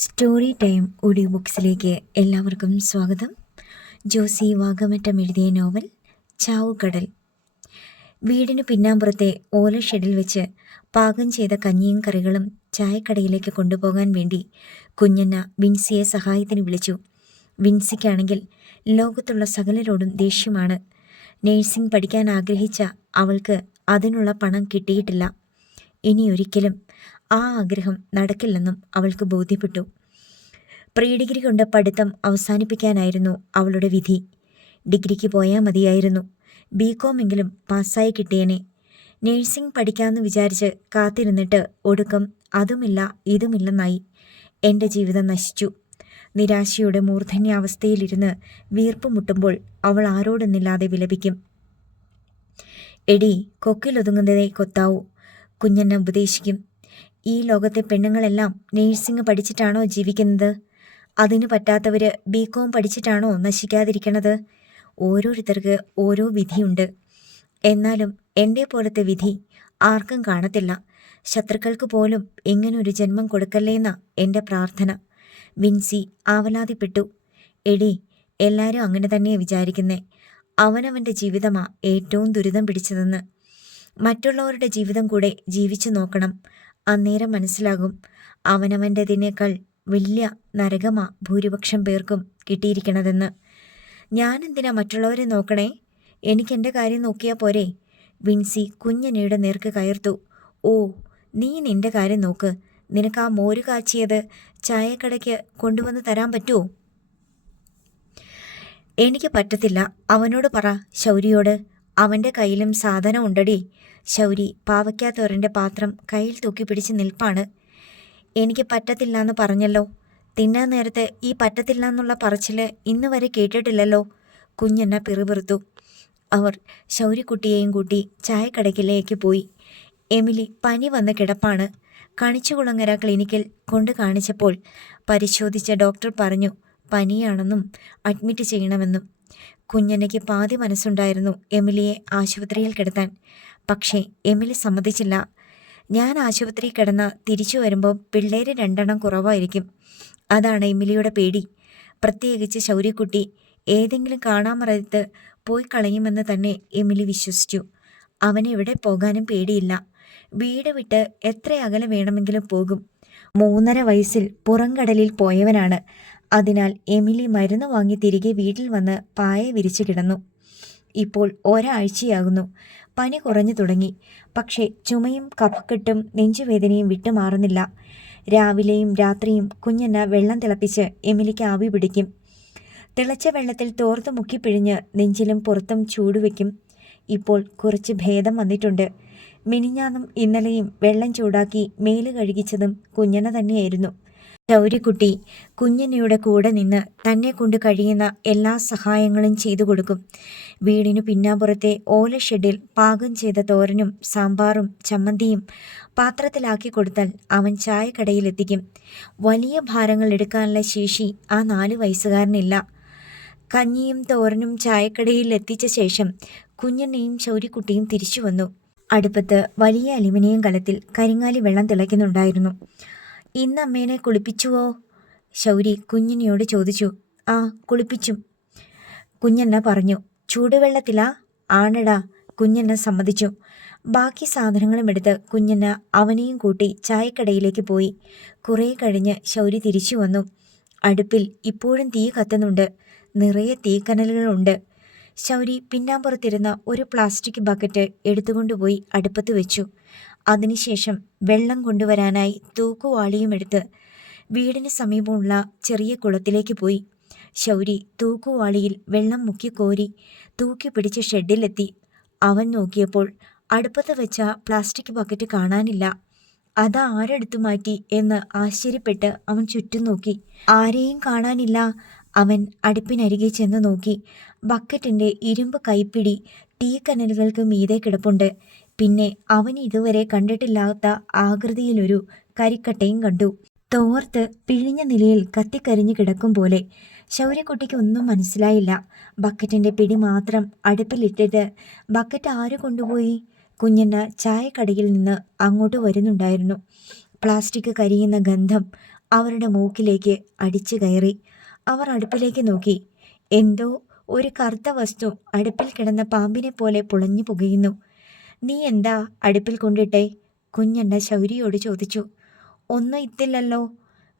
Story time audio ബുക്സിലേക്ക് എല്ലാവർക്കും സ്വാഗതം. ജോസി വാഗമറ്റം എഴുതിയ നോവൽ ചാവുകടൽ. വീടിന് പിന്നാമ്പുറത്തെ ഓല ഷെഡിൽ വെച്ച് പാകം ചെയ്ത കഞ്ഞിയും കറികളും ചായക്കടയിലേക്ക് കൊണ്ടുപോകാൻ വേണ്ടി കുഞ്ഞന്ന വിൻസിയെ സഹായത്തിന് വിളിച്ചു. വിൻസിക്കാണെങ്കിൽ ലോകത്തുള്ള സകലരോടും ദേഷ്യമാണ്. നേഴ്സിംഗ് പഠിക്കാൻ ആഗ്രഹിച്ച അവൾക്ക് അതിനുള്ള പണം കിട്ടിയിട്ടില്ല. ഇനിയൊരിക്കലും ആ ആഗ്രഹം നടക്കില്ലെന്നും അവൾക്ക് ബോധ്യപ്പെട്ടു. പ്രീ ഡിഗ്രി കൊണ്ട് പഠിത്തം അവസാനിപ്പിക്കാനായിരുന്നു അവളുടെ വിധി. ഡിഗ്രിക്ക് പോയാൽ മതിയായിരുന്നു. BCom എങ്കിലും പാസ്സായി കിട്ടിയേനെ. നേഴ്സിംഗ് പഠിക്കാമെന്ന് വിചാരിച്ച് കാത്തിരുന്നിട്ട് ഒടുക്കം അതുമില്ല ഇതുമില്ലെന്നായി. എൻ്റെ ജീവിതം നശിച്ചു. നിരാശയുടെ മൂർധന്യാവസ്ഥയിലിരുന്ന് വീർപ്പ് മുട്ടുമ്പോൾ അവൾ ആരോടൊന്നില്ലാതെ വിലപിക്കും. എടി, കൊക്കിലൊതുങ്ങുന്നതേ കൊത്താവൂ, കുഞ്ഞന്ന ഉപദേശിക്കും. ഈ ലോകത്തെ പെണ്ണുങ്ങളെല്ലാം നേഴ്സിംഗ് പഠിച്ചിട്ടാണോ ജീവിക്കുന്നത്? അതിന് പറ്റാത്തവർ BCom പഠിച്ചിട്ടാണോ നശിക്കാതിരിക്കണത്? ഓരോരുത്തർക്ക് ഓരോ വിധിയുണ്ട്. എന്നാലും എൻ്റെ പോലത്തെ വിധി ആർക്കും കാണത്തില്ല. ശത്രുക്കൾക്ക് പോലും ഇങ്ങനൊരു ജന്മം കൊടുക്കല്ലേന്ന എൻ്റെ പ്രാർത്ഥന. വിൻസി ആവലാതിപ്പെട്ടു. എടി, എല്ലാവരും അങ്ങനെ തന്നെ വിചാരിക്കുന്നേ. അവനവൻ്റെ ജീവിതമാ ഏറ്റവും ദുരിതം പിടിച്ചതെന്ന്. മറ്റുള്ളവരുടെ ജീവിതം കൂടെ ജീവിച്ചു നോക്കണം. അന്നേരം മനസ്സിലാകും അവനവൻ്റെതിനേക്കാൾ വലിയ നരകമാ ഭൂരിപക്ഷം പേർക്കും കിട്ടിയിരിക്കണതെന്ന്. ഞാനെന്തിനാ മറ്റുള്ളവരെ നോക്കണേ? എനിക്കെൻ്റെ കാര്യം നോക്കിയാൽ പോരെ? വിൻസി കുഞ്ഞനയുടെ നേർക്ക് കയർത്തു. ഓ, നീ നിൻ്റെ കാര്യം നോക്ക്. നിനക്ക് ആ മോര് കാച്ചിയത് ചായക്കടയ്ക്ക് കൊണ്ടുവന്ന് തരാൻ പറ്റുമോ? എനിക്ക് പറ്റത്തില്ല. അവനോട് പറ, ശൗരിയോട്. അവൻ്റെ കയ്യിലും സാധനം ഉണ്ടടി. ശൗരി പാവയ്ക്കാത്തോരൻ്റെ പാത്രം കയ്യിൽ തൂക്കി പിടിച്ച് നിൽപ്പാണ്. എനിക്ക് പറ്റത്തില്ല എന്ന് പറഞ്ഞല്ലോ. തിന്നാൻ നേരത്തെ ഈ പറ്റത്തില്ല എന്നുള്ള പറച്ചിൽ ഇന്ന് വരെ കേട്ടിട്ടില്ലല്ലോ. കുഞ്ഞന്ന പിറുപിറുത്തു. അവർ ശൗരിക്കുട്ടിയെയും കൂട്ടി ചായക്കടയ്ക്കിലേക്ക് പോയി. എമിലി പനി വന്ന് കിടപ്പാണ്. കണിച്ചുകുളങ്ങര ക്ലിനിക്കിൽ കൊണ്ട് കാണിച്ചപ്പോൾ പരിശോധിച്ച ഡോക്ടർ പറഞ്ഞു പനിയാണെന്നും അഡ്മിറ്റ് ചെയ്യണമെന്നും. കുഞ്ഞനയ്ക്ക് പാതി മനസ്സുണ്ടായിരുന്നു എമിലിയെ ആശുപത്രിയിൽ കിടത്താൻ. പക്ഷേ എമിലി സമ്മതിച്ചില്ല. ഞാൻ ആശുപത്രി കിടന്ന തിരിച്ചു വരുമ്പോൾ പിള്ളേര് 2 കുറവായിരിക്കും. അതാണ് എമിലിയുടെ പേടി. പ്രത്യേകിച്ച് ശൗര്യക്കുട്ടി ഏതെങ്കിലും കാണാമറയത്ത് പോയി കളയുമെന്ന് തന്നെ എമിലി വിശ്വസിച്ചു. അവനെവിടെ പോകാനും പേടിയില്ല. വീട് വിട്ട് എത്ര അകലെ വേണമെങ്കിലും പോകും. 3.5 വയസ്സിൽ പുറംകടലിൽ പോയവനാണ്. അതിനാൽ എമിലി മരുന്ന് വാങ്ങി തിരികെ വീട്ടിൽ വന്ന് പായ വിരിച്ചു കിടന്നു. ഇപ്പോൾ ഒരാഴ്ചയാകുന്നു. പനി കുറഞ്ഞു തുടങ്ങി. പക്ഷേ ചുമയും കഫക്കെട്ടും നെഞ്ചുവേദനയും വിട്ടുമാറുന്നില്ല. രാവിലെയും രാത്രിയും കുഞ്ഞന്ന വെള്ളം തിളപ്പിച്ച് എമിലിക്ക് ആവി പിടിക്കും. തിളച്ച വെള്ളത്തിൽ തോർത്ത് മുക്കിപ്പിഴിഞ്ഞ് നെഞ്ചിലും പുറത്തും ചൂടുവെക്കും. ഇപ്പോൾ കുറച്ച് ഭേദം വന്നിട്ടുണ്ട്. മിനിഞ്ഞാന്നും ഇന്നലെയും വെള്ളം ചൂടാക്കി മേല് കഴുകിച്ചതും കുഞ്ഞന തന്നെയായിരുന്നു. ശൗര്യക്കുട്ടി കുഞ്ഞനയുടെ കൂടെ നിന്ന് തന്നെ കൊണ്ട് കഴിയുന്ന എല്ലാ സഹായങ്ങളും ചെയ്തു കൊടുക്കും. വീടിനു പിന്നാമ്പുറത്തെ ഓല ഷെഡിൽ പാകം ചെയ്ത തോരനും സാമ്പാറും ചമ്മന്തിയും പാത്രത്തിലാക്കി കൊടുത്താൽ അവൻ ചായക്കടയിലെത്തിക്കും. വലിയ ഭാരങ്ങൾ എടുക്കാനുള്ള ശേഷി ആ 4 വയസ്സുകാരനില്ല. കഞ്ഞിയും തോരനും ചായക്കടയിൽ എത്തിച്ച ശേഷം കുഞ്ഞനെയും ശൗര്യക്കുട്ടിയും തിരിച്ചു വന്നു. അടുപ്പത്ത് വലിയ അലുമിനിയം കലത്തിൽ കരിങ്ങാലി വെള്ളം തിളയ്ക്കുന്നുണ്ടായിരുന്നു. ഇന്ന് അമ്മേനെ കുളിപ്പിച്ചുവോ? ശൗരി കുഞ്ഞിനിയോട് ചോദിച്ചു. ആ, കുളിപ്പിച്ചും, കുഞ്ഞന്ന പറഞ്ഞു. ചൂടുവെള്ളത്തിലാ? ആണടാ, കുഞ്ഞന്ന സമ്മതിച്ചു. ബാക്കി സാധനങ്ങളും എടുത്ത് കുഞ്ഞന്ന അവനെയും കൂട്ടി ചായക്കടയിലേക്ക് പോയി. കുറേ കഴിഞ്ഞ് ശൗരി തിരിച്ചു വന്നു. അടുപ്പിൽ ഇപ്പോഴും തീ കത്തുന്നുണ്ട്. നിറയെ തീക്കനലുകളുണ്ട്. ശൗരി പിന്നാമ്പുറത്തിരുന്ന ഒരു പ്ലാസ്റ്റിക് ബക്കറ്റ് എടുത്തുകൊണ്ടുപോയി അടുപ്പത്ത് വെച്ചു. അതിനുശേഷം വെള്ളം കൊണ്ടുവരാനായി തൂക്കുവാളിയും എടുത്ത് വീടിന് സമീപമുള്ള ചെറിയ കുളത്തിലേക്ക് പോയി. ശൗരി തൂക്കുവാളിയിൽ വെള്ളം മുക്കിക്കോരി തൂക്കി പിടിച്ച് ഷെഡിലെത്തി. അവൻ നോക്കിയപ്പോൾ അടുപ്പത്ത് വെച്ച പ്ലാസ്റ്റിക് ബക്കറ്റ് കാണാനില്ല. അത് ആരെടുത്തു മാറ്റി എന്ന് ആശ്ചര്യപ്പെട്ട് അവൻ ചുറ്റും നോക്കി. ആരെയും കാണാനില്ല. അവൻ അടുപ്പിനരികെ ചെന്ന് നോക്കി. ബക്കറ്റിൻ്റെ ഇരുമ്പ് കൈപ്പിടി തീക്കനലുകൾക്ക് മീതെ കിടപ്പുണ്ട്. പിന്നെ അവൻ ഇതുവരെ കണ്ടിട്ടില്ലാത്ത ആകൃതിയിലൊരു കരിക്കട്ടയും കണ്ടു. തോർത്ത് പിഴിഞ്ഞ നിലയിൽ കത്തിക്കരിഞ്ഞു കിടക്കും പോലെ. ശൗര്യക്കുട്ടിക്ക് ഒന്നും മനസ്സിലായില്ല. ബക്കറ്റിൻ്റെ പിടി മാത്രം അടുപ്പിലിട്ടിട്ട് ബക്കറ്റ് ആര് കൊണ്ടുപോയി? കുഞ്ഞന്ന ചായക്കടയിൽ നിന്ന് അങ്ങോട്ട് വരുന്നുണ്ടായിരുന്നു. പ്ലാസ്റ്റിക് കരിയുന്ന ഗന്ധം അവരുടെ മൂക്കിലേക്ക് അടിച്ചു കയറി. അവർ അടുപ്പിലേക്ക് നോക്കി. എന്തോ ഒരു കറുത്ത വസ്തു അടുപ്പിൽ കിടന്ന പാമ്പിനെ പോലെ പുളഞ്ഞു പുകയുന്നു. നീ എന്താ അടുപ്പിൽ കൊണ്ടിട്ടേ? കുഞ്ഞണ്ണ ശൗര്യയോട് ചോദിച്ചു. ഒന്നും ഇത്തില്ലല്ലോ.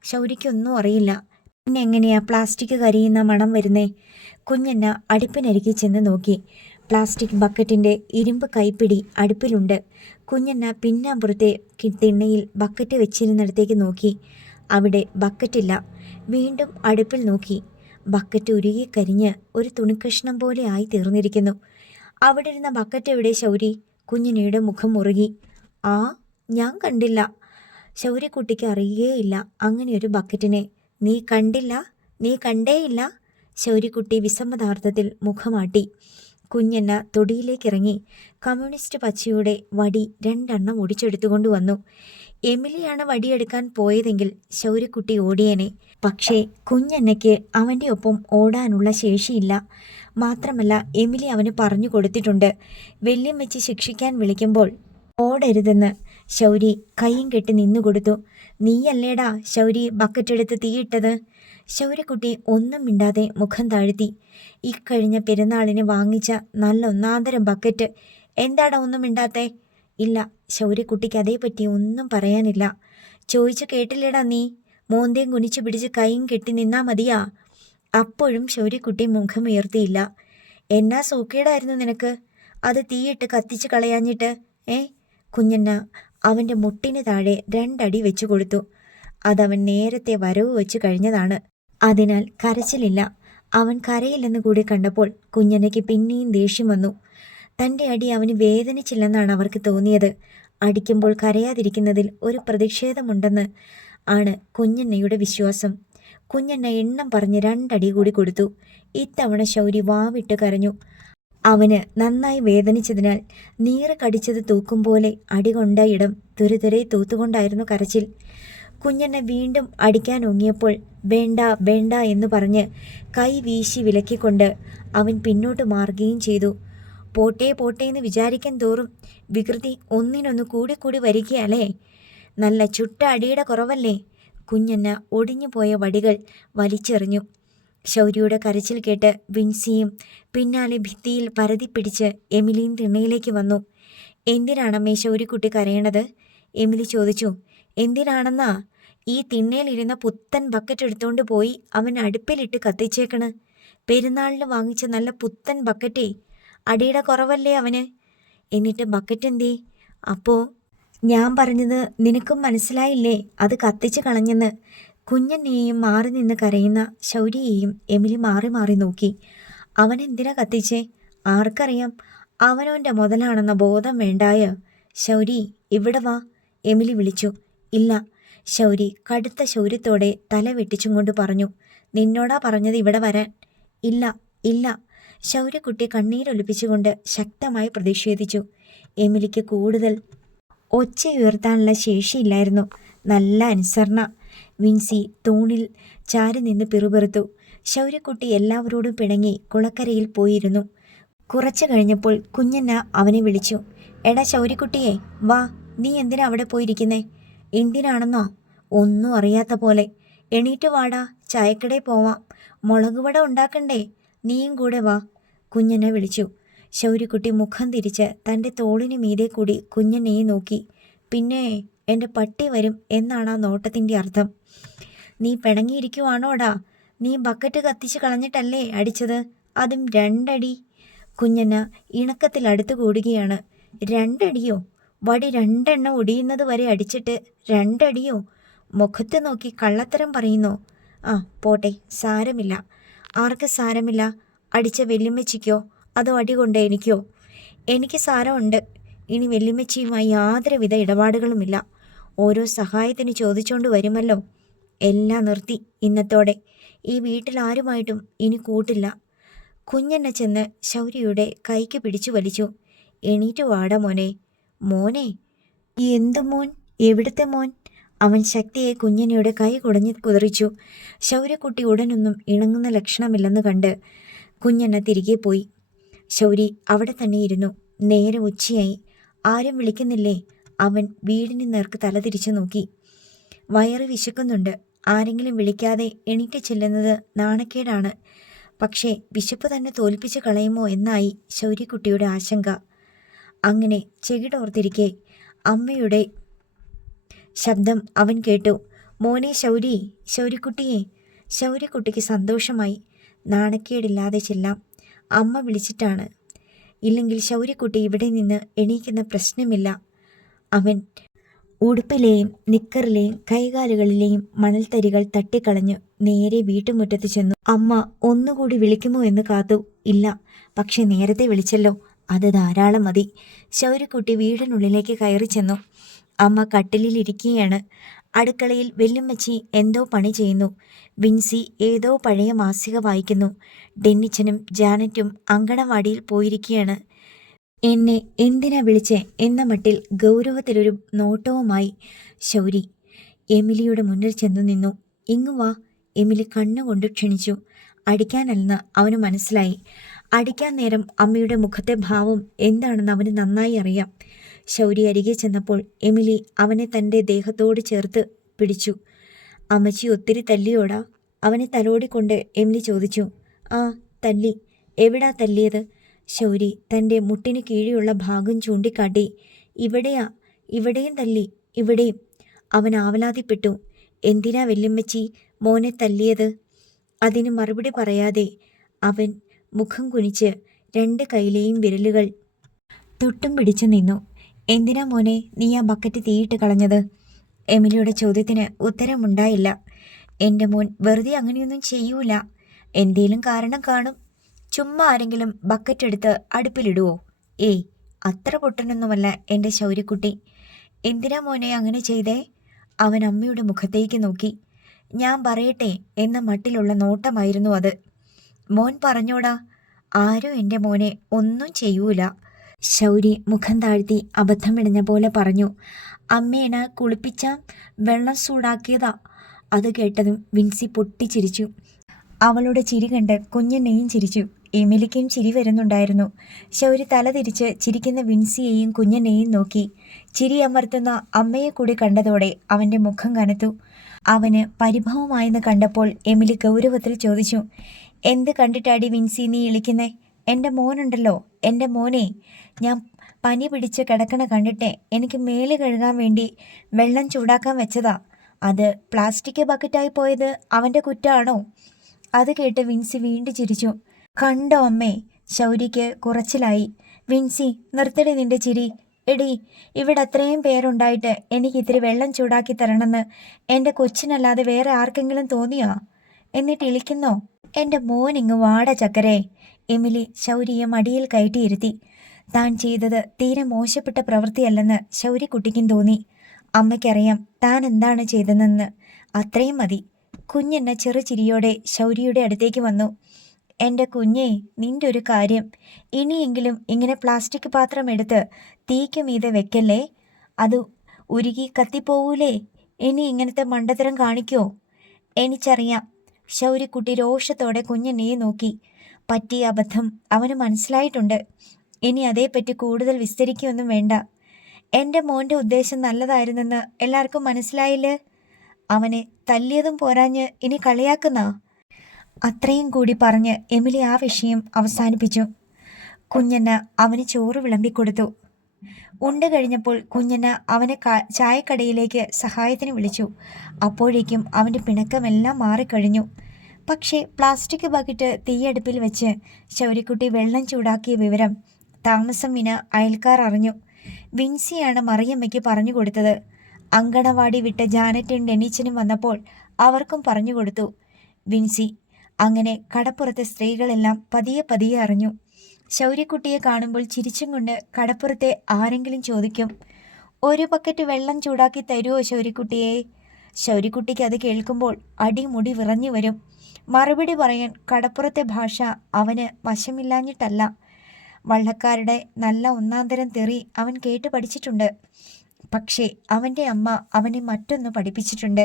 ശൗര്യക്കൊന്നും അറിയില്ല. പിന്നെ എങ്ങനെയാ പ്ലാസ്റ്റിക് കരിയുന്ന മണം വരുന്നേ? കുഞ്ഞണ്ണ അടുപ്പിനരികെ ചെന്ന് നോക്കി. പ്ലാസ്റ്റിക് ബക്കറ്റിൻ്റെ ഇരുമ്പ് കൈപ്പിടി അടുപ്പിലുണ്ട്. കുഞ്ഞണ്ണ പിന്നാമ്പുറത്തെ തിണ്ണയിൽ ബക്കറ്റ് വെച്ചിരുന്നിടത്തേക്ക് നോക്കി. അവിടെ ബക്കറ്റില്ല. വീണ്ടും അടുപ്പിൽ നോക്കി. ബക്കറ്റ് ഉരുകി കരിഞ്ഞ് ഒരു തുണിക്കഷ്ണം പോലെ ആയി തീർന്നിരിക്കുന്നു. അവിടെ ഇരുന്ന ബക്കറ്റ് എവിടെ ശൗരി? കുഞ്ഞിനയുടെ മുഖം മുറുകി. ആ, ഞാൻ കണ്ടില്ല. ശൗര്യക്കുട്ടിക്ക് അറിയുകയില്ല അങ്ങനെയൊരു ബക്കറ്റിനെ. നീ കണ്ടില്ല? നീ കണ്ടേയില്ല? ശൗര്യക്കുട്ടി വിസമ്മതാർത്ഥത്തിൽ മുഖമാട്ടി. കുഞ്ഞണ്ണ തൊടിയിലേക്കിറങ്ങി കമ്മ്യൂണിസ്റ്റ് പച്ചയുടെ വടി 2 എണ്ണം ഒടിച്ചെടുത്തുകൊണ്ട് വന്നു. എമിലിയാണ് വടിയെടുക്കാൻ പോയതെങ്കിൽ ശൗര്യക്കുട്ടി ഓടിയേനെ. പക്ഷേ കുഞ്ഞണ്ണയ്ക്ക് അവൻ്റെ ഒപ്പം ഓടാനുള്ള ശേഷിയില്ല. മാത്രമല്ല എമിലി അവന് പറഞ്ഞു കൊടുത്തിട്ടുണ്ട്, വെല്ലുമ്മച്ചി ശിക്ഷിക്കാൻ വിളിക്കുമ്പോൾ ഓടരുതെന്ന്. ശൗരി കയ്യും കെട്ടി നിന്നുകൊടുത്തു. നീയല്ലേടാ ശൗരി ബക്കറ്റെടുത്ത് തീയിട്ടത്? ശൗര്യക്കുട്ടി ഒന്നും മിണ്ടാതെ മുഖം താഴ്ത്തി. ഇക്കഴിഞ്ഞ പെരുന്നാളിന് വാങ്ങിച്ച നല്ല ഒന്നാന്തരം ബക്കറ്റ്. എന്താടാ ഒന്നും മിണ്ടാത്തേ? ഇല്ല, ശൗര്യക്കുട്ടിക്ക് അതേപ്പറ്റി ഒന്നും പറയാനില്ല. ചോദിച്ചു കേട്ടില്ലേടാ നീ? മോന്തയും കുനിച്ചു പിടിച്ച് കൈയും കെട്ടി നിന്നാ മതിയാ? അപ്പോഴും ശൗര്യക്കുട്ടി മുഖമുയർത്തിയില്ല. എന്നാ സൂക്കേടായിരുന്നു നിനക്ക്? അത് തീയിട്ട് കത്തിച്ച് കളയാഞ്ഞിട്ട് കുഞ്ഞണ്ണ അവൻ്റെ മുട്ടിന് താഴെ 2 അടി വെച്ചു കൊടുത്തു. അതവൻ നേരത്തെ വരവ് വെച്ച് കഴിഞ്ഞതാണ്. അതിനാൽ കരച്ചിലില്ല. അവൻ കരയില്ലെന്ന് കൂടി കണ്ടപ്പോൾ കുഞ്ഞണ്ണയ്ക്ക് പിന്നെയും ദേഷ്യം വന്നു. തൻ്റെ അടി അവന് വേദനിച്ചില്ലെന്നാണ് അവർക്ക് തോന്നിയത്. അടിക്കുമ്പോൾ കരയാതിരിക്കുന്നതിൽ ഒരു പ്രതിഷേധമുണ്ടെന്ന് ആണ് കുഞ്ഞണ്ണയുടെ വിശ്വാസം. കുഞ്ഞണ്ണ എണ്ണം പറഞ്ഞ് 2 അടി കൂടി കൊടുത്തു. ഇത്തവണ ശൗരി വാവിട്ട് കരഞ്ഞു. അവന് നന്നായി വേദനിച്ചതിനാൽ നീറ് കടിച്ചത് തൂക്കും പോലെ അടികൊണ്ട ഇടം തുരുതുരെ തൂത്തുകൊണ്ടായിരുന്നു കരച്ചിൽ. കുഞ്ഞണ്ണ വീണ്ടും അടിക്കാൻ ഒങ്ങിയപ്പോൾ വേണ്ട വേണ്ട എന്ന് പറഞ്ഞ് കൈ വീശി വിലക്കിക്കൊണ്ട് അവൻ പിന്നോട്ട് മാറുകയും ചെയ്തു. പോട്ടേ പോട്ടേ എന്ന് വിചാരിക്കാൻ തോറും വികൃതി ഒന്നിനൊന്ന് കൂടി വരികയല്ലേ? നല്ല ചുട്ട അടിയുടെ കുറവല്ലേ? കുഞ്ഞണ്ണ ഒടിഞ്ഞു പോയ വടികൾ വലിച്ചെറിഞ്ഞു. ശൗര്യയുടെ കരച്ചിൽ കേട്ട് വിൻസിയും പിന്നാലെ ഭിത്തിയിൽ പരതി പിടിച്ച് എമിലിയും തിണ്ണയിലേക്ക് വന്നു. എന്തിനാണമ്മേ ശൗര്യക്കുട്ടി കരയണത്? എമിലി ചോദിച്ചു. എന്തിനാണെന്നാ? ഈ തിണ്ണയിലിരുന്ന പുത്തൻ ബക്കറ്റ് എടുത്തുകൊണ്ട് പോയി അവൻ അടുപ്പിലിട്ട് കത്തിച്ചേക്കണ്. പെരുന്നാളിന് വാങ്ങിച്ച നല്ല പുത്തൻ ബക്കറ്റേ. അടിയുടെ കുറവല്ലേ അവന്? എന്നിട്ട് ബക്കറ്റ് എന്തേ? അപ്പോൾ ഞാൻ പറഞ്ഞത് നിനക്കും മനസ്സിലായില്ലേ? അത് കത്തിച്ച് കളഞ്ഞെന്ന്. കുഞ്ഞനെയും മാറി നിന്ന് കരയുന്ന ശൗര്യയെയും എമിലി മാറി മാറി നോക്കി. അവൻ എന്തിനാ കത്തിച്ചേ? ആർക്കറിയാം. അവനവൻ്റെ മുതലാണെന്ന ബോധം വേണ്ടായോ? ശൗരി ഇവിടെ വാ, എമിലി വിളിച്ചു. ഇല്ല. ശൗരി കടുത്ത ശൗര്യത്തോടെ തല വെട്ടിച്ചും കൊണ്ട് പറഞ്ഞു. നിന്നോടാ പറഞ്ഞത് ഇവിടെ വരാൻ. ഇല്ല ഇല്ല. ശൗര്യക്കുട്ടി കണ്ണീരൊലിപ്പിച്ചുകൊണ്ട് ശക്തമായി പ്രതിഷേധിച്ചു. എമിലിക്ക് കൂടുതൽ ഒച്ചയുയർത്താനുള്ള ശേഷിയില്ലായിരുന്നു. നല്ല അനുസരണ. വിൻസി തൂണിൽ ചാരി നിന്ന് പിറുപിറുത്തു. ശൗര്യക്കുട്ടി എല്ലാവരോടും പിണങ്ങി കുളക്കരയിൽ പോയിരുന്നു. കുറച്ചു കഴിഞ്ഞപ്പോൾ കുഞ്ഞണ്ണ അവനെ വിളിച്ചു. എടാ ശൗര്യക്കുട്ടിയെ വാ. നീ എന്തിനാ അവിടെ പോയിരിക്കുന്നേ? എന്തിനാണെന്നോ? ഒന്നും അറിയാത്ത പോലെ. എണീറ്റ് വാടാ, ചായക്കടയിൽ പോവാം. മുളകുവട ഉണ്ടാക്കണ്ടേ? നീയും കൂടെ വാ. കുഞ്ഞണ്ണ വിളിച്ചു. ശൗര്യക്കുട്ടി മുഖം തിരിച്ച് തൻ്റെ തോളിന് മീതെ കൂടി കുഞ്ഞണ്ണയെ നോക്കി. പിന്നെ എൻ്റെ പട്ടി വരും എന്നാണ് ആ നോട്ടത്തിൻ്റെ അർത്ഥം. നീ പിണങ്ങിയിരിക്കുവാണോടാ? നീ ബക്കറ്റ് കത്തിച്ച് കളഞ്ഞിട്ടല്ലേ അടിച്ചത്? അതും 2 അടി. കുഞ്ഞണ്ണ ഇണക്കത്തിൽ അടുത്തു കൂടുകയാണ്. 2 അടിയോ? വടി 2 എണ്ണം ഒടിയുന്നത് വരെ അടിച്ചിട്ട് 2 അടിയോ? മുഖത്ത് നോക്കി കള്ളത്തരം പറയുന്നോ? ആ പോട്ടെ, സാരമില്ല. ആർക്ക് സാരമില്ല? അടിച്ച വെല്ലുമ്മച്ചിക്കോ അതോ അടി കൊണ്ട് എനിക്കോ? എനിക്ക് സാരമുണ്ട്. ഇനി വെല്ലുമ്മച്ചിയുമായി യാതൊരുവിധ ഇടപാടുകളുമില്ല. ഓരോ സഹായത്തിന് ചോദിച്ചുകൊണ്ട് വരുമല്ലോ. എല്ലാം നിർത്തി ഇന്നത്തോടെ. ഈ വീട്ടിൽ ആരുമായിട്ടും ഇനി കൂട്ടില്ല. കുഞ്ഞണ്ണ ചെന്ന് ശൗര്യയുടെ കൈക്ക് പിടിച്ചു വലിച്ചു. എണീറ്റ് വാട മോനെ. മോനെ? എന്തു മോൻ? എവിടുത്തെ മോൻ? അവൻ ശക്തിയെ കുഞ്ഞണ്ണയുടെ കൈ കുടഞ്ഞു കുതറിച്ചു. ശൗര്യക്കുട്ടി ഉടനൊന്നും ഇണങ്ങുന്ന ലക്ഷണമില്ലെന്ന് കണ്ട് കുഞ്ഞണ്ണ തിരികെ പോയി. ശൗരി അവിടെ തന്നെ ഇരുന്നു. നേരെ ഉച്ചയായി. ആരും വിളിക്കുന്നില്ലേ? അവൻ വീടിന് നേർക്ക് തല തിരിച്ചു നോക്കി. വയറ് വിശക്കുന്നുണ്ട്. ആരെങ്കിലും വിളിക്കാതെ എണീറ്റ് ചെല്ലുന്നത് നാണക്കേടാണ്. പക്ഷേ വിശപ്പ് തന്നെ തോൽപ്പിച്ച് കളയുമോ എന്നായി ശൗര്യക്കുട്ടിയുടെ ആശങ്ക. അങ്ങനെ ചെകിടോർത്തിരിക്കെ അമ്മയുടെ ശബ്ദം അവൻ കേട്ടു. മോനെ ശൗരി, ശൗര്യക്കുട്ടിയെ. ശൗര്യക്കുട്ടിക്ക് സന്തോഷമായി. നാണക്കേടില്ലാതെ ചെല്ലാം, അമ്മ വിളിച്ചിട്ടാണ്. ഇല്ലെങ്കിൽ ശൗര്യക്കുട്ടി ഇവിടെ നിന്ന് എണീക്കുന്ന പ്രശ്നമില്ല. അവൻ ഉടുപ്പിലെയും നിക്കറിലെയും കൈകാലുകളിലെയും മണൽത്തരികൾ തട്ടിക്കളഞ്ഞു നേരെ വീട്ടുമുറ്റത്ത് ചെന്നു. അമ്മ ഒന്നുകൂടി വിളിക്കുമോ എന്ന് കാത്തു. ഇല്ല, പക്ഷെ നേരത്തെ വിളിച്ചല്ലോ, അത് ധാരാളം മതി. ശൗര്യക്കുട്ടി വീടിനുള്ളിലേക്ക് കയറി ചെന്നു. അമ്മ കട്ടിലിൽ ഇരിക്കുകയാണ്. അടുക്കളയിൽ വെല്ലുമ്മച്ചി എന്തോ പണി ചെയ്യുന്നു. വിൻസി ഏതോ പഴയ മാസിക വായിക്കുന്നു. ഡെന്നിച്ചനും ജാനറ്റും അങ്കണവാടിയിൽ പോയിരിക്കുകയാണ്. എന്നെ എന്തിനാ വിളിച്ചേ എന്ന മട്ടിൽ ഗൗരവത്തിലൊരു നോട്ടവുമായി ശൗരി എമിലിയുടെ മുന്നിൽ ചെന്നു നിന്നു. ഇങ്ങു വാ. എമിലി കണ്ണുകൊണ്ട് ക്ഷണിച്ചു. അടിക്കാനല്ലെന്ന് അവന് മനസ്സിലായി. അടിക്കാൻ നേരം അമ്മയുടെ മുഖത്തെ ഭാവം എന്താണെന്ന് അവന് നന്നായി അറിയാം. ശൗരി അരികെ ചെന്നപ്പോൾ എമിലി അവനെ തൻ്റെ ദേഹത്തോട് ചേർത്ത് പിടിച്ചു. അമ്മച്ചി ഒത്തിരി തല്ലിയോടാ? അവനെ തലോടിക്കൊണ്ട് എമിലി ചോദിച്ചു. ആ, തല്ലി. എവിടാ തല്ലിയത്? ശൗരി തൻ്റെ മുട്ടിന് കീഴെയുള്ള ഭാഗം ചൂണ്ടിക്കാട്ടി. ഇവിടെയാ. ഇവിടെയും തല്ലി, ഇവിടെയും. അവൻ ആവലാതിപ്പെട്ടു. എന്തിനാ വെല്ലുമ്മച്ചി മോനെ തല്ലിയത്? അതിന് മറുപടി പറയാതെ അവൻ മുഖം കുനിച്ച് 2 കൈയിലെയും വിരലുകൾ തൊട്ടും പിടിച്ചു നിന്നു. എന്തിനാ മോനെ നീ ആ ബക്കറ്റ് തീയിട്ട് കളഞ്ഞത്? എമിലിയുടെ ചോദ്യത്തിന് ഉത്തരമുണ്ടായില്ല. എൻ്റെ മോൻ വെറുതെ അങ്ങനെയൊന്നും ചെയ്യൂല. എന്തേലും കാരണം കാണും. ചുമ്മാ ആരെങ്കിലും ബക്കറ്റ് എടുത്ത് അടുപ്പിലിടുവോ? ഏയ്, അത്ര പൊട്ടനൊന്നുമല്ല എൻ്റെ ശൗര്യക്കുട്ടി. എന്തിനാ മോനെ അങ്ങനെ ചെയ്തേ? അവൻ അമ്മയുടെ മുഖത്തേക്ക് നോക്കി. ഞാൻ പറയട്ടെ എന്ന മട്ടിലുള്ള നോട്ടമായിരുന്നു അത്. മോൻ പറഞ്ഞോടാ. ആരും എൻ്റെ മോനെ ഒന്നും ചെയ്യൂല. ശൗരി മുഖം താഴ്ത്തി അബദ്ധം ഇടഞ്ഞ പോലെ പറഞ്ഞു. അമ്മേന കുളിപ്പിച്ചാൽ വെള്ളം ചൂടാക്കിയതാ. അത് കേട്ടതും വിൻസി പൊട്ടിച്ചിരിച്ചു. അവളുടെ ചിരി കണ്ട് കുഞ്ഞെന്നെയും ചിരിച്ചു. എമിലിക്കും ചിരി വരുന്നുണ്ടായിരുന്നു. ശൗരി തലതിരിച്ച് ചിരിക്കുന്ന വിൻസിയെയും കുഞ്ഞെന്നെയും നോക്കി. ചിരി അമർത്തുന്ന അമ്മയെ കൂടി കണ്ടതോടെ അവൻ്റെ മുഖം കനത്തു. അവന് പരിഭവമായെന്ന് കണ്ടപ്പോൾ എമിലി ഗൗരവത്തിൽ ചോദിച്ചു. എന്ത് കണ്ടിട്ടാടി വിൻസി നീ ഇളിക്കുന്നേ? എൻ്റെ മോനുണ്ടല്ലോ, എൻ്റെ മോനെ. ഞാൻ പനി പിടിച്ച് കിടക്കണ കണ്ടിട്ട് എനിക്ക് മേല് കഴുകാൻ വേണ്ടി വെള്ളം ചൂടാക്കാൻ വെച്ചതാ. അത് പ്ലാസ്റ്റിക് ബക്കറ്റായി പോയത് അവൻ്റെ കുറ്റാണോ? അത് കേട്ട് വിൻസി വീണ്ടും ചിരിച്ചു. കണ്ടോ അമ്മേ? ശൗരിക്ക് കുറച്ചിലായി. വിൻസി, നിർത്തടി നിന്റെ ചിരി. എടി, ഇവിടെ അത്രയും പേരുണ്ടായിട്ട് എനിക്ക് ഇത്തിരി വെള്ളം ചൂടാക്കി തരണമെന്ന് എൻ്റെ കൊച്ചിനല്ലാതെ വേറെ ആർക്കെങ്കിലും തോന്നിയോ? എന്നിട്ട് ഇളിക്കുന്നോ? എൻ്റെ മോൻ ഇങ്ങ് വാട ചക്കരേ. എമിലി ശൗരിയെ മടിയിൽ കയറ്റിയിരുത്തി. താൻ ചെയ്തത് തീരെ മോശപ്പെട്ട പ്രവൃത്തിയല്ലെന്ന് ശൗര്യക്കുട്ടിക്കും തോന്നി. അമ്മയ്ക്കറിയാം താൻ എന്താണ് ചെയ്തതെന്ന്. അത്രയും മതി. കുഞ്ഞെന്ന ചെറുചിരിയോടെ ശൗര്യയുടെ അടുത്തേക്ക് വന്നു. എൻ്റെ കുഞ്ഞേ, നിന്റെ ഒരു കാര്യം. ഇനിയെങ്കിലും ഇങ്ങനെ പ്ലാസ്റ്റിക് പാത്രം എടുത്ത് തീക്ക് മീതെ വെക്കല്ലേ. അത് ഉരുകി കത്തിപ്പോവൂലേ? ഇനി ഇങ്ങനത്തെ മണ്ടത്തരം കാണിക്കോ? എനിക്കറിയാം. ശൗര്യക്കുട്ടി രോഷത്തോടെ കുഞ്ഞെന്നെയെ നോക്കി. പറ്റിയ അബദ്ധം അവന് മനസ്സിലായിട്ടുണ്ട്. ഇനി അതേപ്പറ്റി കൂടുതൽ വിസ്തരിക്കുകയൊന്നും വേണ്ട. എൻ്റെ മോൻ്റെ ഉദ്ദേശം നല്ലതായിരുന്നെന്ന് എല്ലാവർക്കും മനസ്സിലായില്ലേ? അവനെ തല്ലിയതും പോരാഞ്ഞ് ഇനി കളിയാക്കുന്നാ? അത്രയും കൂടി പറഞ്ഞ് എമിലി ആ വിഷയം അവസാനിപ്പിച്ചു. കുഞ്ഞന്ന അവന് ചോറ് വിളമ്പിക്കൊടുത്തു. ഉണ്ട് കഴിഞ്ഞപ്പോൾ കുഞ്ഞന്ന അവനെ ചായക്കടയിലേക്ക് സഹായത്തിന് വിളിച്ചു. അപ്പോഴേക്കും അവൻ്റെ പിണക്കമെല്ലാം മാറിക്കഴിഞ്ഞു. പക്ഷേ പ്ലാസ്റ്റിക് ബക്കറ്റ് തീയടുപ്പിൽ വെച്ച് ശൗര്യക്കുട്ടി വെള്ളം ചൂടാക്കിയ വിവരം താമസം വിന അയൽക്കാർ അറിഞ്ഞു. വിൻസിയാണ് മറിയമ്മയ്ക്ക് പറഞ്ഞു കൊടുത്തത്. അങ്കണവാടി വിട്ട് ജാനറ്റും ഡെന്നിച്ചനും വന്നപ്പോൾ അവർക്കും പറഞ്ഞു കൊടുത്തു വിൻസി. അങ്ങനെ കടപ്പുറത്തെ സ്ത്രീകളെല്ലാം പതിയെ പതിയെ അറിഞ്ഞു. ശൗര്യക്കുട്ടിയെ കാണുമ്പോൾ ചിരിച്ചും കൊണ്ട് കടപ്പുറത്തെ ആരെങ്കിലും ചോദിക്കും, ഒരു ബക്കറ്റ് വെള്ളം ചൂടാക്കി തരുമോ ശൗര്യക്കുട്ടിയെ? ശൗര്യക്കുട്ടിക്ക് അത് കേൾക്കുമ്പോൾ അടിമുടി വിറഞ്ഞു വരും. മറുപടി പറയാൻ കടപ്പുറത്തെ ഭാഷ അവന് വശമില്ലാഞ്ഞിട്ടല്ല. വള്ളക്കാരുടെ നല്ല ഒന്നാന്തരം തെറി അവൻ കേട്ട് പഠിച്ചിട്ടുണ്ട്. പക്ഷേ അവൻ്റെ അമ്മ അവനെ മറ്റൊന്ന് പഠിപ്പിച്ചിട്ടുണ്ട്.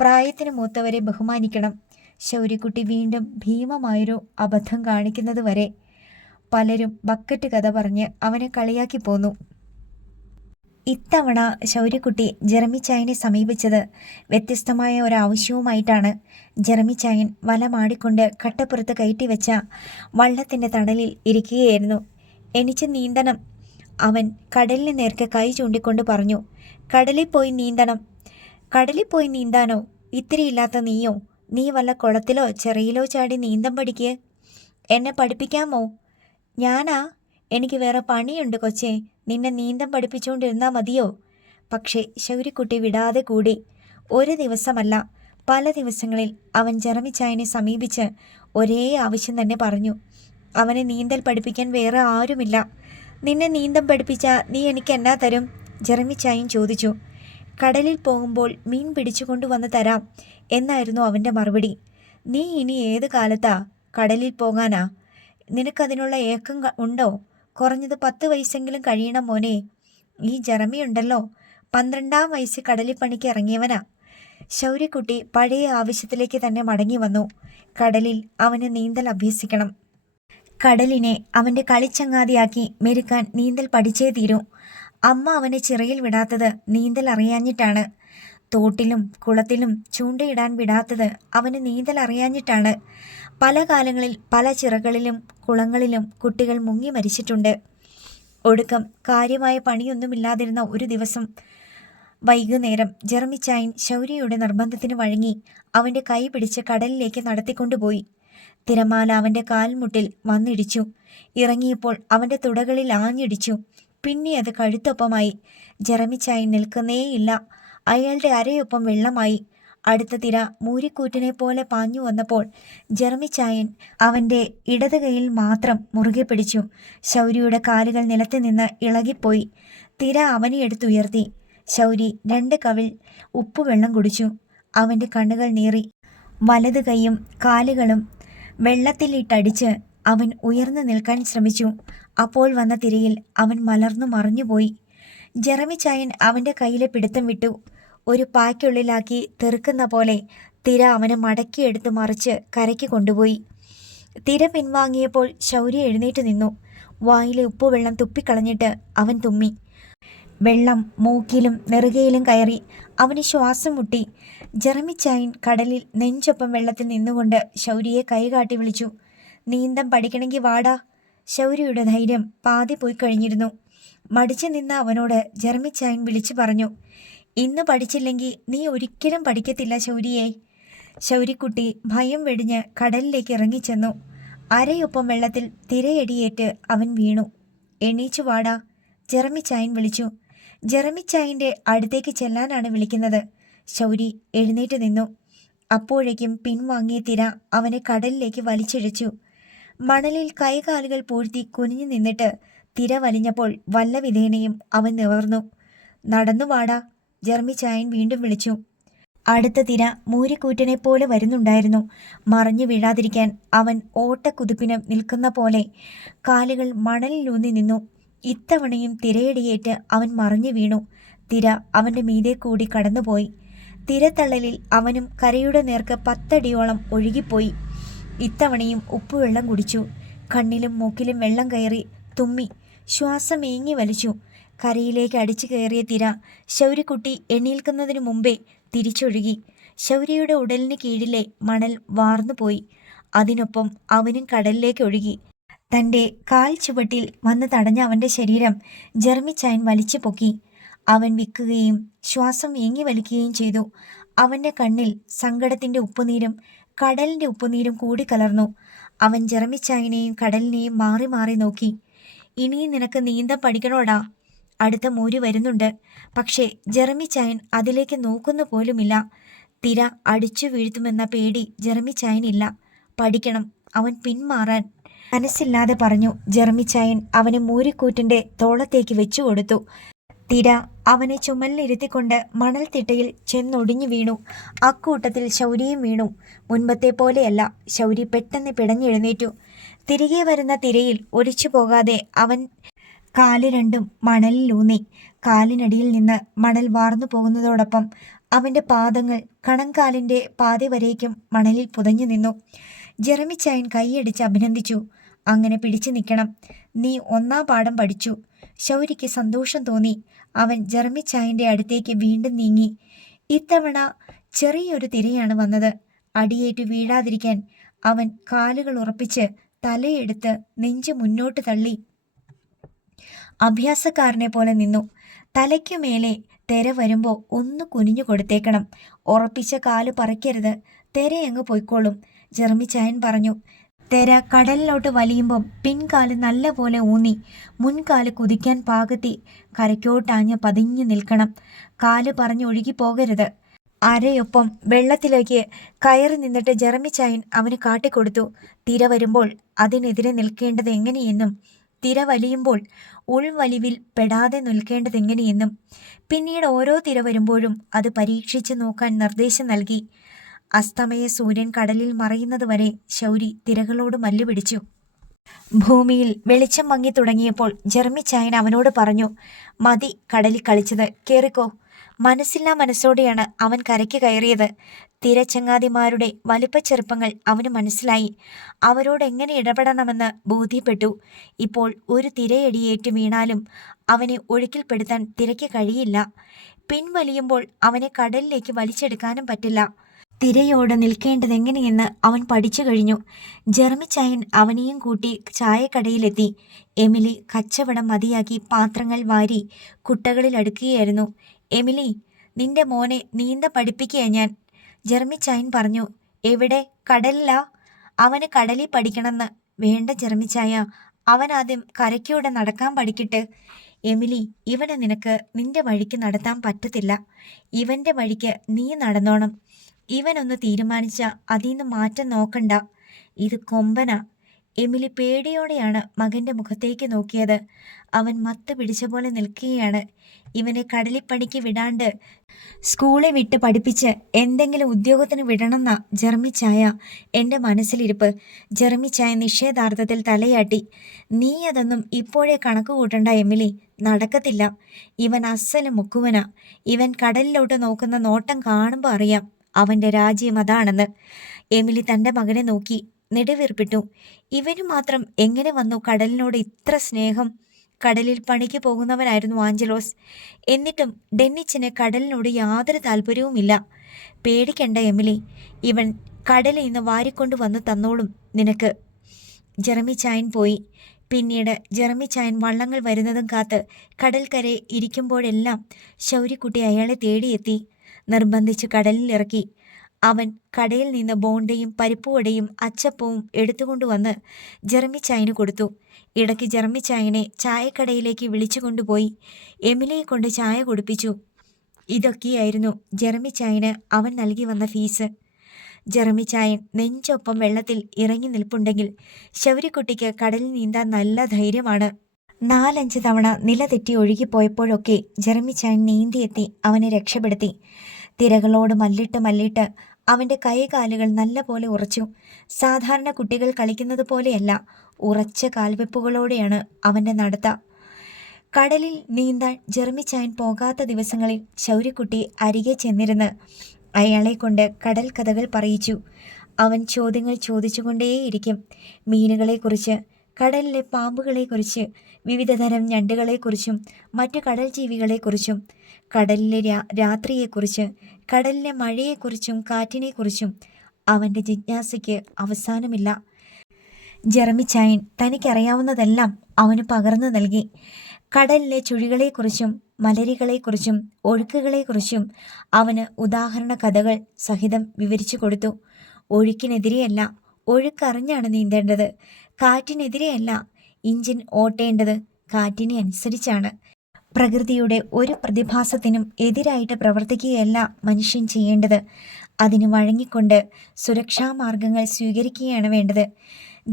പ്രായത്തിന് മൂത്തവരെ ബഹുമാനിക്കണം. ശൗര്യക്കുട്ടി വീണ്ടും ഭീമമായൊരു അബദ്ധം കാണിക്കുന്നത് വരെ പലരും ബക്കറ്റ് കഥ പറഞ്ഞ് അവനെ കളിയാക്കി പോന്നു. ഇത്തവണ ശൗര്യക്കുട്ടി ജെറമിച്ചായനെ സമീപിച്ചത് വ്യത്യസ്തമായ ഒരാവശ്യവുമായിട്ടാണ്. ജെറമിച്ചായൻ വല മാടിക്കൊണ്ട് കട്ടപ്പുറത്ത് കയറ്റിവെച്ച വള്ളത്തിൻ്റെ തണലിൽ ഇരിക്കുകയായിരുന്നു. എനിക്ക് നീന്തണം, അവൻ കടലിന് നേർക്ക് കൈ ചൂണ്ടിക്കൊണ്ട് പറഞ്ഞു. കടലിൽ പോയി നീന്തണം? കടലിൽ പോയി നീന്താനോ? ഇത്തിരിയില്ലാത്ത നീയോ? നീ വല്ല കുളത്തിലോ ചെറിയിലോ ചാടി നീന്തം പഠിക്ക്. എന്നെ പഠിപ്പിക്കാമോ? ഞാനാ? എനിക്ക് വേറെ പണിയുണ്ട് കൊച്ചേ, നിന്നെ നീന്തം പഠിപ്പിച്ചുകൊണ്ടിരുന്നാൽ മതിയോ? പക്ഷേ ശൗര്യക്കുട്ടി വിടാതെ കൂടി. ഒരു ദിവസമല്ല, പല ദിവസങ്ങളിൽ അവൻ ജെറമിച്ചായനെ സമീപിച്ച് ഒരേ ആവശ്യം തന്നെ പറഞ്ഞു. അവനെ നീന്തൽ പഠിപ്പിക്കാൻ വേറെ ആരുമില്ല. നിന്നെ നീന്തം പഠിപ്പിച്ചാൽ നീ എനിക്ക് എന്നാ തരും? ജെറമിച്ചായൻ ചോദിച്ചു. കടലിൽ പോകുമ്പോൾ മീൻ പിടിച്ചു കൊണ്ടുവന്ന് തരാം എന്നായിരുന്നു അവൻ്റെ മറുപടി. നീ ഇനി ഏത് കാലത്താ കടലിൽ പോകാനാ? നിനക്കതിനുള്ള ഏക്കം ഉണ്ടോ? കുറഞ്ഞത് 10 വയസ്സെങ്കിലും കഴിയണം മോനെ. ഈ ജെറമിയുണ്ടല്ലോ, 12-ാം വയസ്സിൽ കടലിൽ പണിക്ക് ഇറങ്ങിയവനാ. ശൗര്യക്കുട്ടി പഴയ ആവശ്യത്തിലേക്ക് തന്നെ മടങ്ങി വന്നു. കടലിൽ അവന് നീന്തൽ അഭ്യസിക്കണം. കടലിനെ അവൻ്റെ കളിച്ചങ്ങാതിയാക്കി മെരുക്കാൻ നീന്തൽ പഠിച്ചേ തീരൂ. അമ്മ അവനെ ചിറയിൽ വിടാത്തത് നീന്തൽ അറിയാഞ്ഞിട്ടാണ്. തോട്ടിലും കുളത്തിലും ചൂണ്ടയിടാൻ വിടാത്തത് അവന് നീന്തൽ അറിയാഞ്ഞിട്ടാണ്. പല കാലങ്ങളിൽ പല ചിറകളിലും കുളങ്ങളിലും കുട്ടികൾ മുങ്ങി മരിച്ചിട്ടുണ്ട്. ഒടുക്കം കാര്യമായ പണിയൊന്നുമില്ലാതിരുന്ന ഒരു ദിവസം വൈകുന്നേരം ജെറമിച്ചായൻ ശൗര്യയുടെ നിർബന്ധത്തിന് വഴങ്ങി അവൻ്റെ കൈ പിടിച്ച് കടലിലേക്ക് നടത്തിക്കൊണ്ടുപോയി. തിരമാല അവൻ്റെ കാൽമുട്ടിൽ വന്നിടിച്ചു. ഇറങ്ങിയപ്പോൾ അവൻ്റെ തുടകളിൽ ആഞ്ഞിടിച്ചു. പിന്നെ അത് കഴുത്തൊപ്പമായി. ജെറമിച്ചായൻ നിൽക്കുന്നേയില്ല. അയാളുടെ അരയൊപ്പം വെള്ളമായി. അടുത്ത തിര മൂരിക്കൂറ്റിനെ പോലെ പാഞ്ഞു വന്നപ്പോൾ ജെറമിച്ചായൻ അവൻ്റെ ഇടത് കൈയിൽ മാത്രം മുറുകെ പിടിച്ചു. ശൗര്യയുടെ കാലുകൾ നിലത്ത് നിന്ന് ഇളകിപ്പോയി. തിര അവനെ എടുത്തുയർത്തി. ശൗരി 2 കവിൾ ഉപ്പുവെള്ളം കുടിച്ചു. അവൻ്റെ കണ്ണുകൾ നീറി. വലത് കൈയും കാലുകളും വെള്ളത്തിലിട്ടടിച്ച് അവൻ ഉയർന്നു നിൽക്കാൻ ശ്രമിച്ചു. അപ്പോൾ വന്ന തിരയിൽ അവൻ മലർന്നു മറിഞ്ഞുപോയി. ജെറമിച്ചായൻ അവൻ്റെ കയ്യിലെ പിടുത്തം വിട്ടു. ഒരു പായ്ക്കുള്ളിലാക്കി തെറുക്കുന്ന പോലെ തിര അവനെ മടക്കിയെടുത്ത് മറിച്ച് കരയ്ക്ക് കൊണ്ടുപോയി. തിര പിൻവാങ്ങിയപ്പോൾ ശൗര്യ എഴുന്നേറ്റ് നിന്നു. വായിലെ ഉപ്പുവെള്ളം തുപ്പിക്കളഞ്ഞിട്ട് അവൻ തുമ്മി. വെള്ളം മൂക്കിലും നെറുകയിലും കയറി. അവന് ശ്വാസം മുട്ടി. ജെറമിച്ചായൻ കടലിൽ നെഞ്ചൊപ്പം വെള്ളത്തിൽ നിന്നുകൊണ്ട് ശൗര്യയെ കൈകാട്ടി വിളിച്ചു. നീന്തം പഠിക്കണമെങ്കിൽ വാടാ. ശൗര്യയുടെ ധൈര്യം പാതി പോയി കഴിഞ്ഞിരുന്നു. മടിച്ചു നിന്ന അവനോട് ജെറമിച്ചായൻ വിളിച്ചു പറഞ്ഞു. ഇന്ന് പഠിച്ചില്ലെങ്കിൽ നീ ഒരിക്കലും പഠിക്കത്തില്ല ശൗര്യയെ. ശൗര്യക്കുട്ടി ഭയം വെടിഞ്ഞ് കടലിലേക്ക് ഇറങ്ങിച്ചെന്നു. അരയൊപ്പം വെള്ളത്തിൽ തിരയടിയേറ്റ് അവൻ വീണു. എണീച്ചു വാടാ, ജെറമിച്ചായൻ വിളിച്ചു. ജെറമിച്ചായൻ്റെ അടുത്തേക്ക് ചെല്ലാനാണ് വിളിക്കുന്നത്. ശൗരി എഴുന്നേറ്റ് നിന്നു. അപ്പോഴേക്കും പിൻവാങ്ങിയ തിര അവനെ കടലിലേക്ക് വലിച്ചിഴച്ചു. മണലിൽ കൈകാലുകൾ പൂഴ്ത്തി കുനിഞ്ഞു നിന്നിട്ട് തിര വലിഞ്ഞപ്പോൾ വല്ലവിധേനയും അവൻ നിവർന്നു. നടന്നു വാടാ, ജെറമിച്ചായൻ വീണ്ടും വിളിച്ചു. അടുത്ത തിര മൂരിക്കൂറ്റനെ പോലെ വരുന്നുണ്ടായിരുന്നു. മറിഞ്ഞു വീഴാതിരിക്കാൻ അവൻ ഓട്ടക്കുതിപ്പിന് നിൽക്കുന്ന പോലെ കാലുകൾ മണലിലൂന്നി നിന്നു. ഇത്തവണയും തിരയടിയേറ്റ് അവൻ മറിഞ്ഞു വീണു. തിര അവൻ്റെ മീതെ കൂടി കടന്നുപോയി. തിരത്തള്ളലിൽ അവനും കരയുടെ നേർക്ക് 10 അടിയോളം ഒഴുകിപ്പോയി. ഇത്തവണയും ഉപ്പുവെള്ളം കുടിച്ചു. കണ്ണിലും മൂക്കിലും വെള്ളം കയറി. തുമ്മി. ശ്വാസം ഏങ്ങി വലിച്ചു. കരയിലേക്ക് അടിച്ചു കയറിയ തിര ശൗര്യക്കുട്ടി എണീൽക്കുന്നതിനു മുമ്പേ തിരിച്ചൊഴുകി. ശൗര്യയുടെ ഉടലിന് കീഴിലെ മണൽ വാർന്നുപോയി. അതിനൊപ്പം അവനും കടലിലേക്ക് ഒഴുകി. തൻ്റെ കാൽ ചുവട്ടിൽ വന്ന് തടഞ്ഞ അവൻ്റെ ശരീരം ജെറമിച്ചായൻ വലിച്ചു പൊക്കി. അവൻ വിക്കുകയും ശ്വാസം ഏങ്ങി വലിക്കുകയും ചെയ്തു. അവൻ്റെ കണ്ണിൽ സങ്കടത്തിൻ്റെ ഉപ്പുനീരും കടലിൻ്റെ ഉപ്പുനീരും കൂടിക്കലർന്നു. അവൻ ജെറമിച്ചായനെയും കടലിനെയും മാറി മാറി നോക്കി. ഇനിയും നിനക്ക് നീന്തം പഠിക്കണോടാ, അടുത്ത മൂരി വരുന്നുണ്ട്. പക്ഷേ ജെറമിച്ചായൻ അതിലേക്ക് നോക്കുന്നു പോലുമില്ല. തിര അടിച്ചു വീഴ്ത്തുമെന്ന പേടി ജെറമിച്ചായനില്ല. പഠിക്കണം, അവൻ പിന്മാറാൻ മനസ്സില്ലാതെ പറഞ്ഞു. ജെറമിച്ചായൻ അവനെ മൂരിക്കൂറ്റിൻ്റെ തോളത്തേക്ക് വെച്ചു കൊടുത്തു. തിര അവനെ ചുമലിലിരുത്തിക്കൊണ്ട് മണൽത്തിട്ടയിൽ ചെന്നൊടിഞ്ഞു വീണു. അക്കൂട്ടത്തിൽ ശൗര്യയും വീണു. മുൻപത്തെ പോലെയല്ല. ശൗരി പെട്ടെന്ന് പിടഞ്ഞെഴുന്നേറ്റു. തിരികെ വരുന്ന തിരയിൽ ഒലിച്ചു പോകാതെ അവൻ കാല് രണ്ടും മണലിലൂന്നി. കാലിനടിയിൽ നിന്ന് മണൽ വാർന്നു പോകുന്നതോടൊപ്പം അവൻ്റെ പാദങ്ങൾ കണങ്കാലിൻ്റെ പാതി വരേക്കും മണലിൽ പുതഞ്ഞു നിന്നു. ജെറമിച്ചായൻ കൈയടിച്ച് അഭിനന്ദിച്ചു. അങ്ങനെ പിടിച്ചു നിൽക്കണം. നീ ഒന്നാം പാഠം പഠിച്ചു. ശൗര്യയ്ക്ക് സന്തോഷം തോന്നി. അവൻ ജർമ്മിച്ചായൻ്റെ അടുത്തേക്ക് വീണ്ടും നീങ്ങി. ഇത്തവണ ചെറിയൊരു തിരയാണ് വന്നത്. അടിയേറ്റു വീഴാതിരിക്കാൻ അവൻ കാലുകൾ ഉറപ്പിച്ച് തലയെടുത്ത് നെഞ്ചു മുന്നോട്ട് തള്ളി അഭ്യാസക്കാരനെ പോലെ നിന്നു. തലയ്ക്കുമേലെ തെര വരുമ്പോൾ ഒന്ന് കുനിഞ്ഞു കൊടുത്തേക്കണം. ഉറപ്പിച്ച കാല് പറിക്കരുത്, തെരയങ്ങ് പൊയ്ക്കോളും, ജർമ്മിച്ചായൻ പറഞ്ഞു. തെര കടലിലോട്ട് വലിയുമ്പം പിൻകാല് നല്ല പോലെ ഊന്നി മുൻകാല് കുതിക്കാൻ പാകത്തി കരയ്ക്കോട്ടാഞ്ഞ് പതിഞ്ഞു നിൽക്കണം. കാല് പറഞ്ഞ് ഒഴുകിപ്പോകരുത്. അരയൊപ്പം വെള്ളത്തിലേക്ക് കയറി നിന്നിട്ട് ജർമ്മിച്ചായൻ അവന് കാട്ടിക്കൊടുത്തു. തിര വരുമ്പോൾ അതിനെതിരെ നിൽക്കേണ്ടത് എങ്ങനെയെന്നും തിര വലിയുമ്പോൾ ഉൾവലിവിൽ പെടാതെ നിൽക്കേണ്ടതെങ്ങനെയെന്നും പിന്നീട് ഓരോ തിര വരുമ്പോഴും അത് പരീക്ഷിച്ചു നോക്കാൻ നിർദ്ദേശം നൽകി. അസ്തമയ സൂര്യൻ കടലിൽ മറയുന്നതുവരെ ശൗരി തിരകളോട് മല്ലുപിടിച്ചു. ഭൂമിയിൽ വെളിച്ചം മങ്ങി തുടങ്ങിയപ്പോൾ ജർമ്മിച്ചായൻ അവനോട് പറഞ്ഞു, മതി കടലിൽ കളിച്ചത്, കേറിക്കോ. മനസ്സില്ലാ മനസ്സോടെയാണ് അവൻ കരയ്ക്ക് കയറിയത്. തിരച്ചങ്ങാതിമാരുടെ വലിപ്പച്ചെറുപ്പങ്ങൾ അവന് മനസ്സിലായി. അവരോട് എങ്ങനെ ഇടപെടണമെന്ന് ബോധ്യപ്പെട്ടു. ഇപ്പോൾ ഒരു തിരയടിയേറ്റ് വീണാലും അവനെ ഒഴുക്കിൽപ്പെടുത്താൻ തിരയ്ക്ക് കഴിയില്ല. പിൻവലിയുമ്പോൾ അവനെ കടലിലേക്ക് വലിച്ചെടുക്കാനും പറ്റില്ല. തിരയോട് നിൽക്കേണ്ടതെങ്ങനെയെന്ന് അവൻ പഠിച്ചു കഴിഞ്ഞു. ജർമ്മിച്ചായൻ അവനെയും കൂട്ടി ചായക്കടയിലെത്തി. എമിലി കച്ചവടം മതിയാക്കി പാത്രങ്ങൾ വാരി കുട്ടകളിൽ അടുക്കുകയായിരുന്നു. എമിലി, നിന്റെ മോനെ നീന്ത പഠിപ്പിക്കുക ഞാൻ, ജർമ്മിച്ചായൻ പറഞ്ഞു. എവിടെ? കടലിലാ? അവന് കടലിൽ പഠിക്കണമെന്ന്. വേണ്ട ജർമ്മിച്ചായ, അവനാദ്യം കരയ്ക്കൂടെ നടക്കാൻ പഠിക്കട്ടെ. എമിലി, ഇവനെ നിനക്ക് നിന്റെ വഴിക്ക് നടത്താൻ പറ്റത്തില്ല. ഇവൻ്റെ വഴിക്ക് നീ നടന്നോണം. ഇവനൊന്ന് തീരുമാനിച്ച അതിന്ന് മാറ്റം നോക്കണ്ട. ഇത് കൊമ്പനാ. എമിലി പേടിയോടെയാണ് മകൻ്റെ മുഖത്തേക്ക് നോക്കിയത്. അവൻ മത്ത് പിടിച്ച പോലെ നിൽക്കുകയാണ്. ഇവനെ കടലിപ്പണിക്ക് വിടാണ്ട് സ്കൂളിൽ വിട്ട് പഠിപ്പിച്ച് എന്തെങ്കിലും ഉദ്യോഗത്തിന് വിടണമെന്ന ജർമ്മിച്ചായ എൻ്റെ മനസ്സിലിരിപ്പ്. ജർമ്മിച്ചായ നിഷേധാർത്ഥത്തിൽ തലയാട്ടി. നീ അതൊന്നും ഇപ്പോഴേ കണക്ക് കൂട്ടണ്ട എമിലി, നടക്കത്തില്ല. ഇവൻ അസ്സല് മുക്കുവനാ. ഇവൻ കടലിലോട്ട് നോക്കുന്ന നോട്ടം കാണുമ്പോൾ അറിയാം അവൻ്റെ രാജ്യം അതാണെന്ന്. എമിലി തൻ്റെ മകനെ നോക്കി നെടുവീർപ്പിട്ടു. ഇവനു മാത്രം എങ്ങനെ വന്നു കടലിനോട് ഇത്ര സ്നേഹം? കടലിൽ പണിക്ക് പോകുന്നവനായിരുന്നു ആഞ്ചലോസ്. എന്നിട്ടും ഡെന്നിച്ചിന് കടലിനോട് യാതൊരു താല്പര്യവുമില്ല. പേടിക്കണ്ട എമിലി, ഇവൻ കടലിൽ നിന്ന് വാരിക്കൊണ്ടു വന്നു തന്നോളും നിനക്ക്. ജർമ്മിച്ചായൻ പോയി. പിന്നീട് ജർമ്മിച്ചായൻ വള്ളങ്ങൾ വരുന്നതും കാത്ത് കടൽക്കരെ ഇരിക്കുമ്പോഴെല്ലാം ശൗര്യക്കുട്ടി അയാളെ തേടിയെത്തി. നിർബന്ധിച്ച് കടലിൽ ഇറക്കി. അവൻ കടയിൽ നിന്ന് ബോണ്ടയും പരിപ്പുവടയും അച്ചപ്പവും എടുത്തുകൊണ്ടുവന്ന് ജർമ്മിച്ചായന് കൊടുത്തു. ഇടയ്ക്ക് ജർമ്മിച്ചായനെ ചായക്കടയിലേക്ക് വിളിച്ചു കൊണ്ടുപോയി എമിലിയെ കൊണ്ട് ചായ കുടിപ്പിച്ചു. ഇതൊക്കെയായിരുന്നു ജർമ്മിച്ചായന് അവൻ നൽകി വന്ന ഫീസ്. ജർമ്മിച്ചായൻ നെഞ്ചൊപ്പം വെള്ളത്തിൽ ഇറങ്ങി നിൽപ്പുണ്ടെങ്കിൽ ശൗര്യക്കുട്ടിക്ക് കടലിൽ നീന്താൻ നല്ല ധൈര്യമാണ്. 4-5 തവണ നില തെറ്റി ഒഴുകിപ്പോയപ്പോഴൊക്കെ ജർമ്മിച്ചായൻ നീന്തിയെത്തി അവനെ രക്ഷപ്പെടുത്തി. തിരകളോട് മല്ലിട്ട് അവൻ്റെ കൈകാലുകൾ നല്ല പോലെ ഉറച്ചു. സാധാരണ കുട്ടികൾ കളിക്കുന്നത് പോലെയല്ല, ഉറച്ച കാൽവെപ്പുകളോടെയാണ് അവൻ്റെ നടത്ത. കടലിൽ നീന്താൻ ജർമ്മിച്ചായൻ പോകാത്ത ദിവസങ്ങളിൽ ശൗര്യക്കുട്ടി അരികെ ചെന്നിരുന്ന് അയാളെ കൊണ്ട് കടൽ കഥകൾ പറയിച്ചു. അവൻ ചോദ്യങ്ങൾ ചോദിച്ചുകൊണ്ടേയിരിക്കും. മീനുകളെക്കുറിച്ച്, കടലിലെ പാമ്പുകളെക്കുറിച്ച്, വിവിധതരം ഞണ്ടുകളെക്കുറിച്ചും മറ്റു കടൽ ജീവികളെക്കുറിച്ചും, കടലിലെ രാത്രിയെക്കുറിച്ച്, കടലിലെ മഴയെക്കുറിച്ചും കാറ്റിനെക്കുറിച്ചും. അവൻ്റെ ജിജ്ഞാസയ്ക്ക് അവസാനമില്ല. ജർമ്മിച്ചായൻ തനിക്കറിയാവുന്നതെല്ലാം അവന് പകർന്നു നൽകി. കടലിലെ ചുഴികളെക്കുറിച്ചും മലരികളെക്കുറിച്ചും ഒഴുക്കുകളെക്കുറിച്ചും അവന് ഉദാഹരണ കഥകൾ സഹിതം വിവരിച്ചു കൊടുത്തു. ഒഴുക്കിനെതിരെയല്ല, ഒഴുക്കറിഞ്ഞാണ് നീന്തേണ്ടത്. കാറ്റിനെതിരെയല്ല, ഇഞ്ചിൻ ഓട്ടേണ്ടത് കാറ്റിനെ അനുസരിച്ചാണ്. പ്രകൃതിയുടെ ഒരു പ്രതിഭാസത്തിനും എതിരായിട്ട് പ്രവർത്തിക്കുകയല്ല മനുഷ്യൻ ചെയ്യേണ്ടത്. അതിന് വഴങ്ങിക്കൊണ്ട് സുരക്ഷാമാർഗങ്ങൾ സ്വീകരിക്കുകയാണ് വേണ്ടത്.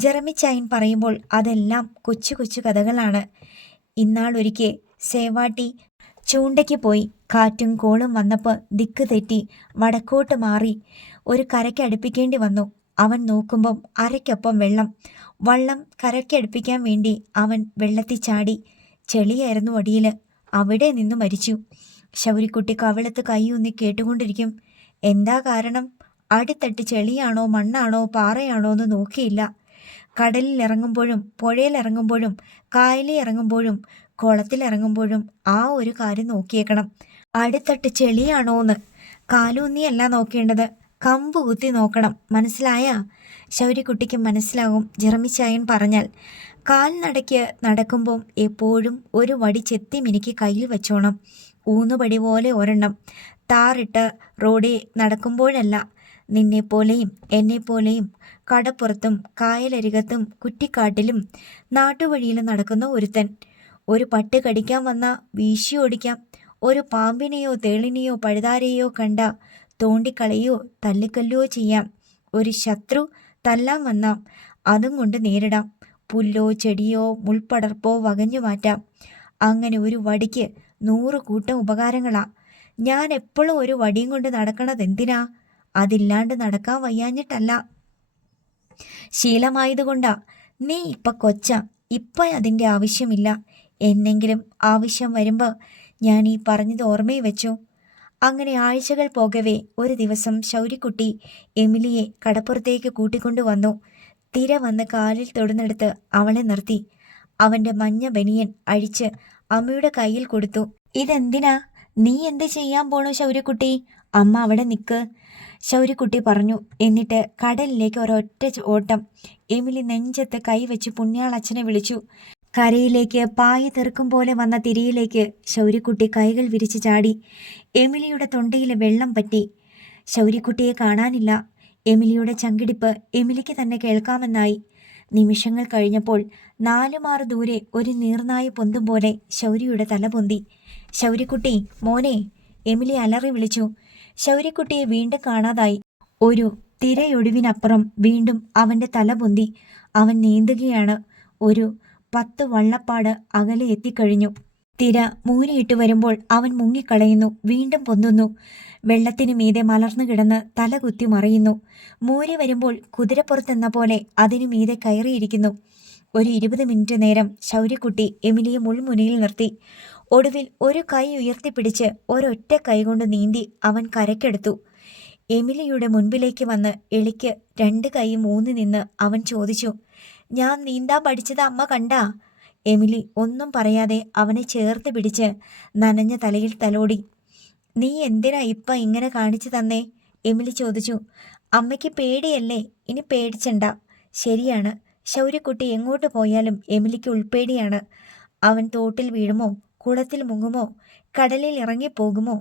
ജർമ്മിച്ചായൻ പറയുമ്പോൾ അതെല്ലാം കൊച്ചു കൊച്ചു കഥകളാണ്. ഇന്നാളൊരിക്കൽ സേവാട്ടി ചൂണ്ടയ്ക്ക് പോയി. കാറ്റും കോളും വന്നപ്പോൾ ദിക്ക് തെറ്റി വടക്കോട്ട് മാറി ഒരു കരയ്ക്കടുപ്പിക്കേണ്ടി വന്നു. അവൻ നോക്കുമ്പം അരയ്ക്കൊപ്പം വെള്ളം. വള്ളം കരയ്ക്കടുപ്പിക്കാൻ വേണ്ടി അവൻ വെള്ളത്തിൽ ചാടി. ചെളിയായിരുന്നു അടിയിൽ. അവിടെ നിന്ന് മരിച്ചു. ശൗര്യക്കുട്ടി കവിളത്ത് കൈയൊന്നി കേട്ടുകൊണ്ടിരിക്കും. എന്താ കാരണം? അടിത്തട്ട് ചെളിയാണോ മണ്ണാണോ പാറയാണോ എന്ന് നോക്കിയില്ല. കടലിൽ ഇറങ്ങുമ്പോഴും പുഴയിലിറങ്ങുമ്പോഴും കായലിൽ ഇറങ്ങുമ്പോഴും കുളത്തിലിറങ്ങുമ്പോഴും ആ ഒരു കാര്യം നോക്കിയേക്കണം. അടുത്തട്ട് ചെളിയാണോന്ന് കാലൂന്നിയല്ല നോക്കേണ്ടത്, കമ്പ് കുത്തി നോക്കണം. മനസ്സിലായാ? ശൗര്യക്കുട്ടിക്ക് മനസ്സിലാകും ജെറമിച്ചായൻ പറഞ്ഞാൽ. കാൽനടയ്ക്ക് നടക്കുമ്പം എപ്പോഴും ഒരു വടി ചെത്തി മിനുക്കി കയ്യിൽ വെച്ചോണം. ഊന്നുപടി പോലെ ഒരെണ്ണം. താറിട്ട് റോഡിൽ നടക്കുമ്പോഴല്ല, നിന്നെപ്പോലെയും എന്നെപ്പോലെയും കടപ്പുറത്തും കായലരികത്തും കുറ്റിക്കാട്ടിലും നാട്ടുവഴിയിലും നടക്കുന്ന ഒരുത്തൻ. ഒരു പട്ട് കടിക്കാൻ വന്നാൽ വീശി ഓടിക്കാം. ഒരു പാമ്പിനെയോ തേളിനെയോ പഴുതാരയോ കണ്ട തോണ്ടിക്കളയോ തല്ലിക്കൊല്ലുകയോ ചെയ്യാം. ഒരു ശത്രു തല്ലാൻ വന്നാൽ അതും കൊണ്ട് നേരിടാം. പുല്ലോ ചെടിയോ മുൾപ്പടർപ്പോ വകഞ്ഞു മാറ്റാം. അങ്ങനെ ഒരു വടിക്ക് 100 കൂട്ടം ഉപകാരങ്ങളാ. ഞാൻ എപ്പോഴും ഒരു വടിയും കൊണ്ട് നടക്കണതെന്തിനാ? അതില്ലാണ്ട് നടക്കാൻ വയ്യാഞ്ഞിട്ടല്ല, ശീലമായതുകൊണ്ടാ. നീ ഇപ്പം കൊച്ചാ, ഇപ്പം അതിൻ്റെ ആവശ്യമില്ല. എന്നെങ്കിലും ആവശ്യം വരുമ്പോൾ ഞാൻ ഈ പറഞ്ഞത് ഓർമ്മയിൽ വെച്ചു. അങ്ങനെ ആഴ്ചകൾ പോകവേ ഒരു ദിവസം ശൗര്യക്കുട്ടി എമിലിയെ കടപ്പുറത്തേക്ക് കൂട്ടിക്കൊണ്ടു വന്നു. തിര വന്ന് കാലിൽ തൊടുന്നെടുത്ത് അവളെ നിർത്തി. അവൻ്റെ മഞ്ഞ ബനിയൻ അഴിച്ച് അമ്മയുടെ കയ്യിൽ കൊടുത്തു. ഇതെന്തിനാ? നീ എന്ത് ചെയ്യാൻ പോണു ശൗര്യക്കുട്ടി? അമ്മ അവിടെ നിൽക്ക്, ശൗര്യക്കുട്ടി പറഞ്ഞു. എന്നിട്ട് കടലിലേക്ക് ഒരൊറ്റ ഓട്ടം. എമിലി നെഞ്ചത്ത് കൈവച്ച് പുണ്യാളച്ഛനെ വിളിച്ചു. കരയിലേക്ക് പായ തെറുക്കും പോലെ വന്ന തിരയിലേക്ക് ശൗര്യക്കുട്ടി കൈകൾ വിരിച്ച് ചാടി. എമിലിയുടെ തൊണ്ടയിൽ വെള്ളം പറ്റി. ശൗര്യക്കുട്ടിയെ കാണാനില്ല. എമിലിയുടെ ചങ്കിടിപ്പ് എമിലിക്ക് തന്നെ കേൾക്കാമെന്നായി. നിമിഷങ്ങൾ കഴിഞ്ഞപ്പോൾ 4 മാറ് ദൂരെ ഒരു നീർനായ പൊന്തും പോലെ ശൗര്യയുടെ തല പൊന്തി. ശൗര്യക്കുട്ടി, മോനെ! എമിലി അലറി വിളിച്ചു. ശൗര്യക്കുട്ടിയെ വീണ്ടും കാണാതായി. ഒരു തിരയൊടുവിനപ്പുറം വീണ്ടും അവൻ്റെ തല പൊന്തി. അവൻ നീന്തുകയാണ്. ഒരു 10 വള്ളപ്പാട് അകലെ എത്തിക്കഴിഞ്ഞു. തിര മൂരിയിട്ട് വരുമ്പോൾ അവൻ മുങ്ങിക്കളയുന്നു. വീണ്ടും പൊന്തുന്നു. വെള്ളത്തിനു മീതെ മലർന്നു കിടന്ന് തല കുത്തി മറിയുന്നു. മൂരി വരുമ്പോൾ കുതിരപ്പുറത്തെന്ന പോലെ അതിനു മീതെ കയറിയിരിക്കുന്നു. ഒരു 20 മിനിറ്റ് നേരം ശൗര്യക്കുട്ടി എമിലിയെ മുൾമുനയിൽ നിർത്തി. ഒടുവിൽ ഒരു കൈ ഉയർത്തിപ്പിടിച്ച് ഒരൊറ്റ കൈകൊണ്ട് നീന്തി അവൻ കരയ്ക്കെടുത്തു. എമിലിയുടെ മുൻപിലേക്ക് വന്ന് എളിക്ക് 2 കൈയും ഊന്നി നിന്ന് അവൻ ചോദിച്ചു, ഞാൻ നീന്താൻ പഠിച്ചത് അമ്മ കണ്ടാ? എമിലി ഒന്നും പറയാതെ അവനെ ചേർത്ത് പിടിച്ച് നനഞ്ഞ തലയിൽ തലോടി. നീ എന്തിനാ ഇപ്പം ഇങ്ങനെ കാണിച്ചു തന്നേ? എമിലി ചോദിച്ചു. അമ്മയ്ക്ക് പേടിയല്ലേ? ഇനി പേടിച്ചണ്ട. ശരിയാണ്, ശൗര്യക്കുട്ടി എങ്ങോട്ട് പോയാലും എമിലിക്ക് ഉൾപ്പേടിയാണ്. അവൻ തോട്ടിൽ വീഴുമോ, കുളത്തിൽ മുങ്ങുമോ, കടലിൽ ഇറങ്ങിപ്പോകുമോ?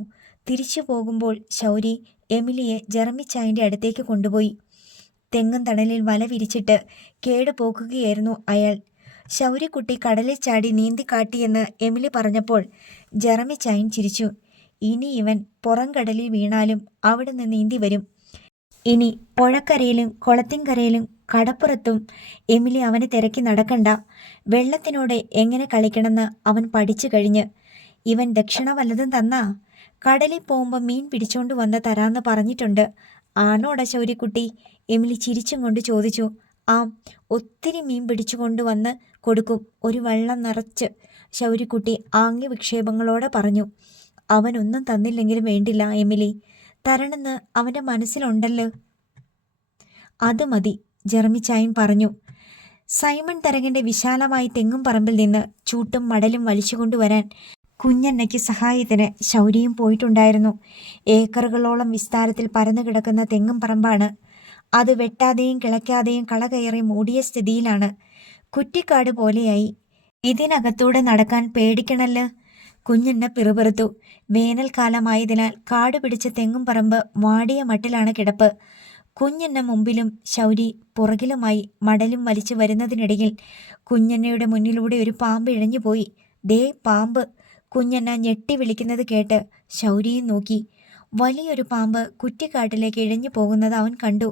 തിരിച്ചു പോകുമ്പോൾ ശൗരി എമിലിയെ ജെറമിച്ചായൻ്റെ അടുത്തേക്ക് കൊണ്ടുപോയി. തെങ്ങും തണലിൽ വല വിരിച്ചിട്ട് കേടുപോക്കുകയായിരുന്നു അയാൾ. ശൗര്യക്കുട്ടി കടലിൽ ചാടി നീന്തി കാട്ടിയെന്ന് എമിലി പറഞ്ഞപ്പോൾ ജെറമിച്ചായൻ ചിരിച്ചു. ഇനി ഇവൻ പുറംകടലിൽ വീണാലും അവിടെ നിന്ന് നീന്തി വരും. ഇനി പുഴക്കരയിലും കുളത്തിൻകരയിലും കടപ്പുറത്തും എമിലി അവനെ തിരക്കി നടക്കണ്ട. വെള്ളത്തിനോട് എങ്ങനെ കളിക്കണമെന്ന് അവൻ പഠിച്ചു കഴിഞ്ഞ്. ഇവൻ ദക്ഷിണ വല്ലതും തന്നാ? കടലിൽ പോകുമ്പോൾ മീൻ പിടിച്ചോണ്ട് വന്ന് തരാമെന്ന് പറഞ്ഞിട്ടുണ്ട്. ആണോടാ ശൗര്യക്കുട്ടി? എമിലി ചിരിച്ചും കൊണ്ട് ചോദിച്ചു. ആം, ഒത്തിരി മീൻ പിടിച്ചു കൊണ്ടുവന്ന് കൊടുക്കും, ഒരു വള്ളം നിറച്ച്, ശൗര്യക്കുട്ടി ആംഗ്യ വിക്ഷേപങ്ങളോടെ പറഞ്ഞു. അവനൊന്നും തന്നില്ലെങ്കിലും വേണ്ടില്ല എമിലി, തരണമെന്ന് അവൻ്റെ മനസ്സിലുണ്ടല്ലോ. അത് മതി, ജെറമിച്ചായൻ പറഞ്ഞു. സൈമൺ തരകൻ്റെ വിശാലമായ തെങ്ങും പറമ്പിൽ നിന്ന് ചൂട്ടും മടലും വലിച്ചുകൊണ്ടുവരാൻ കുഞ്ഞന്നയ്ക്ക് സഹായത്തിന് ശൗര്യയും പോയിട്ടുണ്ടായിരുന്നു. ഏക്കറുകളോളം വിസ്താരത്തിൽ പരന്നു കിടക്കുന്ന തെങ്ങും പറമ്പാണ്. അത് വെട്ടാതെയും കിളയ്ക്കാതെയും കള കയറി മൂടിയ സ്ഥിതിയിലാണ്. കുറ്റിക്കാട് പോലെയായി. ഇതിനകത്തൂടെ നടക്കാൻ പേടിക്കണല്ലോ. കുഞ്ഞന്ന പിറുപിറുത്തു. വേനൽക്കാലമായതിനാൽ കാട് പിടിച്ച തെങ്ങും പറമ്പ് വാടിയ മട്ടിലാണ് കിടപ്പ്. കുഞ്ഞന്ന മുമ്പിലും ശൗരി പുറകിലുമായി മടലും വലിച്ചു വരുന്നതിനിടയിൽ കുഞ്ഞന്നയുടെ മുന്നിലൂടെ ഒരു പാമ്പ് ഇഴഞ്ഞുപോയി. ദേ പാമ്പ്! കുഞ്ഞന്ന ഞെട്ടി വിളിക്കുന്നത് കേട്ട് ശൗരിയും നോക്കി. വലിയൊരു പാമ്പ് കുറ്റിക്കാട്ടിലേക്ക് ഇഴഞ്ഞു പോകുന്നത് അവൻ കണ്ടു.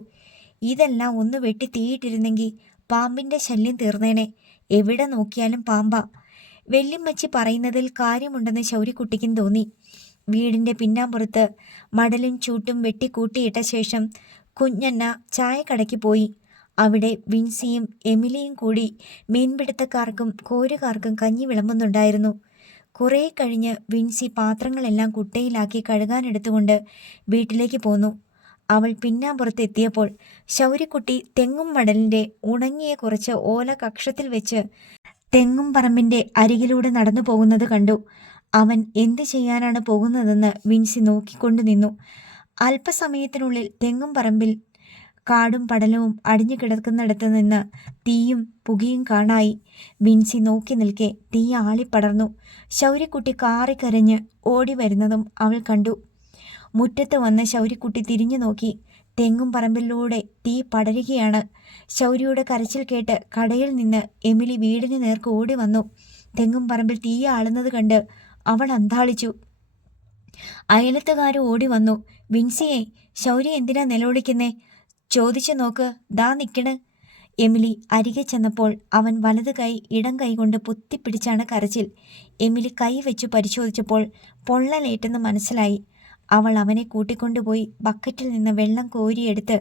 ഇതെല്ലാം ഒന്ന് വെട്ടി തീയിട്ടിരുന്നെങ്കിൽ പാമ്പിൻ്റെ ശല്യം തീർന്നേനെ. എവിടെ നോക്കിയാലും പാമ്പാ. വെല്ലിമ്മച്ചി പറയുന്നതിൽ കാര്യമുണ്ടെന്ന് ശൗര്യക്കുട്ടിക്കും തോന്നി. വീടിൻ്റെ പിന്നാമ്പുറത്ത് മടലും ചൂട്ടും വെട്ടിക്കൂട്ടിയിട്ട ശേഷം കുഞ്ഞന്ന ചായക്കടയ്ക്ക് പോയി. അവിടെ വിൻസിയും എമിലിയും കൂടി മീൻപിടുത്തക്കാർക്കും കോരുകാർക്കും കഞ്ഞി വിളമ്പുന്നുണ്ടായിരുന്നു. കുറേ കഴിഞ്ഞ് വിൻസി പാത്രങ്ങളെല്ലാം കുട്ടയിലാക്കി കഴുകാനെടുത്തുകൊണ്ട് വീട്ടിലേക്ക് പോന്നു. അവൾ പിന്നാമ്പുറത്ത് എത്തിയപ്പോൾ ശൗര്യക്കുട്ടി തെങ്ങും മടലിൻ്റെ ഉണങ്ങിയ കുറച്ച് ഓല കക്ഷത്തിൽ വെച്ച് തെങ്ങും പറമ്പിൻ്റെ അരികിലൂടെ നടന്നു പോകുന്നത് കണ്ടു. അവൻ എന്ത് ചെയ്യാനാണ് പോകുന്നതെന്ന് വിൻസി നോക്കിക്കൊണ്ടു നിന്നു. അല്പസമയത്തിനുള്ളിൽ തെങ്ങും പറമ്പിൽ കാടും പടലവും അടിഞ്ഞു കിടക്കുന്നിടത്ത് നിന്ന് തീയും പുകയും കാണായി. വിൻസി നോക്കി നിൽക്കെ തീ ആളിപ്പടർന്നു. ശൗര്യക്കുട്ടി കാറിക്കരഞ്ഞ് ഓടി വരുന്നതും അവൾ കണ്ടു. മുറ്റത്ത് വന്ന് ശൗര്യക്കുട്ടി തിരിഞ്ഞു നോക്കി. തെങ്ങും പറമ്പിലൂടെ തീ പടരുകയാണ്. ശൗര്യയുടെ കരച്ചിൽ കേട്ട് കടയിൽ നിന്ന് എമിലി വീടിന് നേർക്ക് ഓടി വന്നു. തെങ്ങും പറമ്പിൽ തീ ആളുന്നത് കണ്ട് അവൾ അന്താളിച്ചു. അയലത്തുകാർ ഓടി വന്നു. വിൻസിയെ, ശൗര്യ എന്തിനാ നിലവിളിക്കുന്നേ? ചോദിച്ചു നോക്ക്, ദാ നിക്കണ്. എമിലി അരികെ ചെന്നപ്പോൾ അവൻ വലത് കൈ ഇടം കൈകൊണ്ട് പൊത്തിപ്പിടിച്ചാണ് കരച്ചിൽ. എമിലി കൈ വെച്ചു പരിശോധിച്ചപ്പോൾ പൊള്ളലേറ്റെന്ന് മനസ്സിലായി. അവൾ അവനെ കൂട്ടിക്കൊണ്ടുപോയി ബക്കറ്റിൽ നിന്ന് വെള്ളം കോരിയെടുത്ത്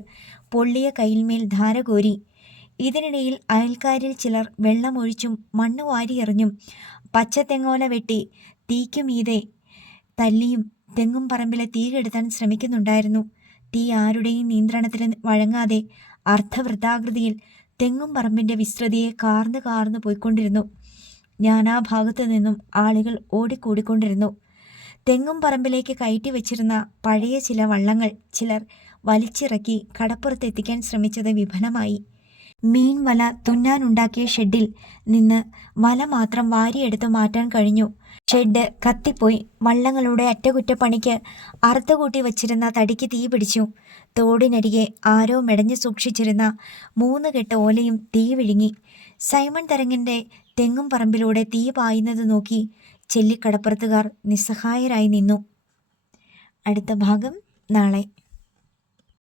പൊള്ളിയ കൈയിന്മേൽ ധാര കോരി. ഇതിനിടയിൽ അയൽക്കാരിൽ ചിലർ വെള്ളമൊഴിച്ചും മണ്ണ് വാരിയെറിഞ്ഞും പച്ചത്തെങ്ങോല വെട്ടി തീക്കുമീതെ തല്ലിയും തെങ്ങും പറമ്പിലെ തീ കെടുത്താൻ ശ്രമിക്കുന്നുണ്ടായിരുന്നു. തീ ആരുടെയും നിയന്ത്രണത്തിന് വഴങ്ങാതെ അർദ്ധവൃത്താകൃതിയിൽ തെങ്ങും പറമ്പിൻ്റെ വിസ്തൃതിയെ കാർന്ന് കാർന്ന് പോയിക്കൊണ്ടിരുന്നു. നാനാഭാഗത്തു നിന്നും ആളുകൾ ഓടിക്കൂടിക്കൊണ്ടിരുന്നു. തെങ്ങും പറമ്പിലേക്ക് കയറ്റി വെച്ചിരുന്ന പഴയ ചില വള്ളങ്ങൾ ചിലർ വലിച്ചിറക്കി കടപ്പുറത്തെത്തിക്കാൻ ശ്രമിച്ചത് വിഫലമായി. മീൻ വല തുന്നാനുണ്ടാക്കിയ ഷെഡിൽ നിന്ന് വല മാത്രം വാരിയെടുത്ത് മാറ്റാൻ കഴിഞ്ഞു. ഷെഡ് കത്തിപ്പോയി. വള്ളങ്ങളുടെ അറ്റകുറ്റപ്പണിക്ക് അറുത്തുകൂട്ടി വച്ചിരുന്ന തടിക്ക് തീ പിടിച്ചു. തോടിനരികെ ആരോ മെടഞ്ഞു സൂക്ഷിച്ചിരുന്ന 3 കെട്ട് ഓലയും തീ വിഴുങ്ങി. സൈമൺ തരങ്ങൻ്റെ തെങ്ങും പറമ്പിലൂടെ തീ പായുന്നത് നോക്കി ചെല്ലിക്കടപ്പുറത്തുകാർ നിസ്സഹായരായി നിന്നു. അടുത്ത ഭാഗം നാളെ.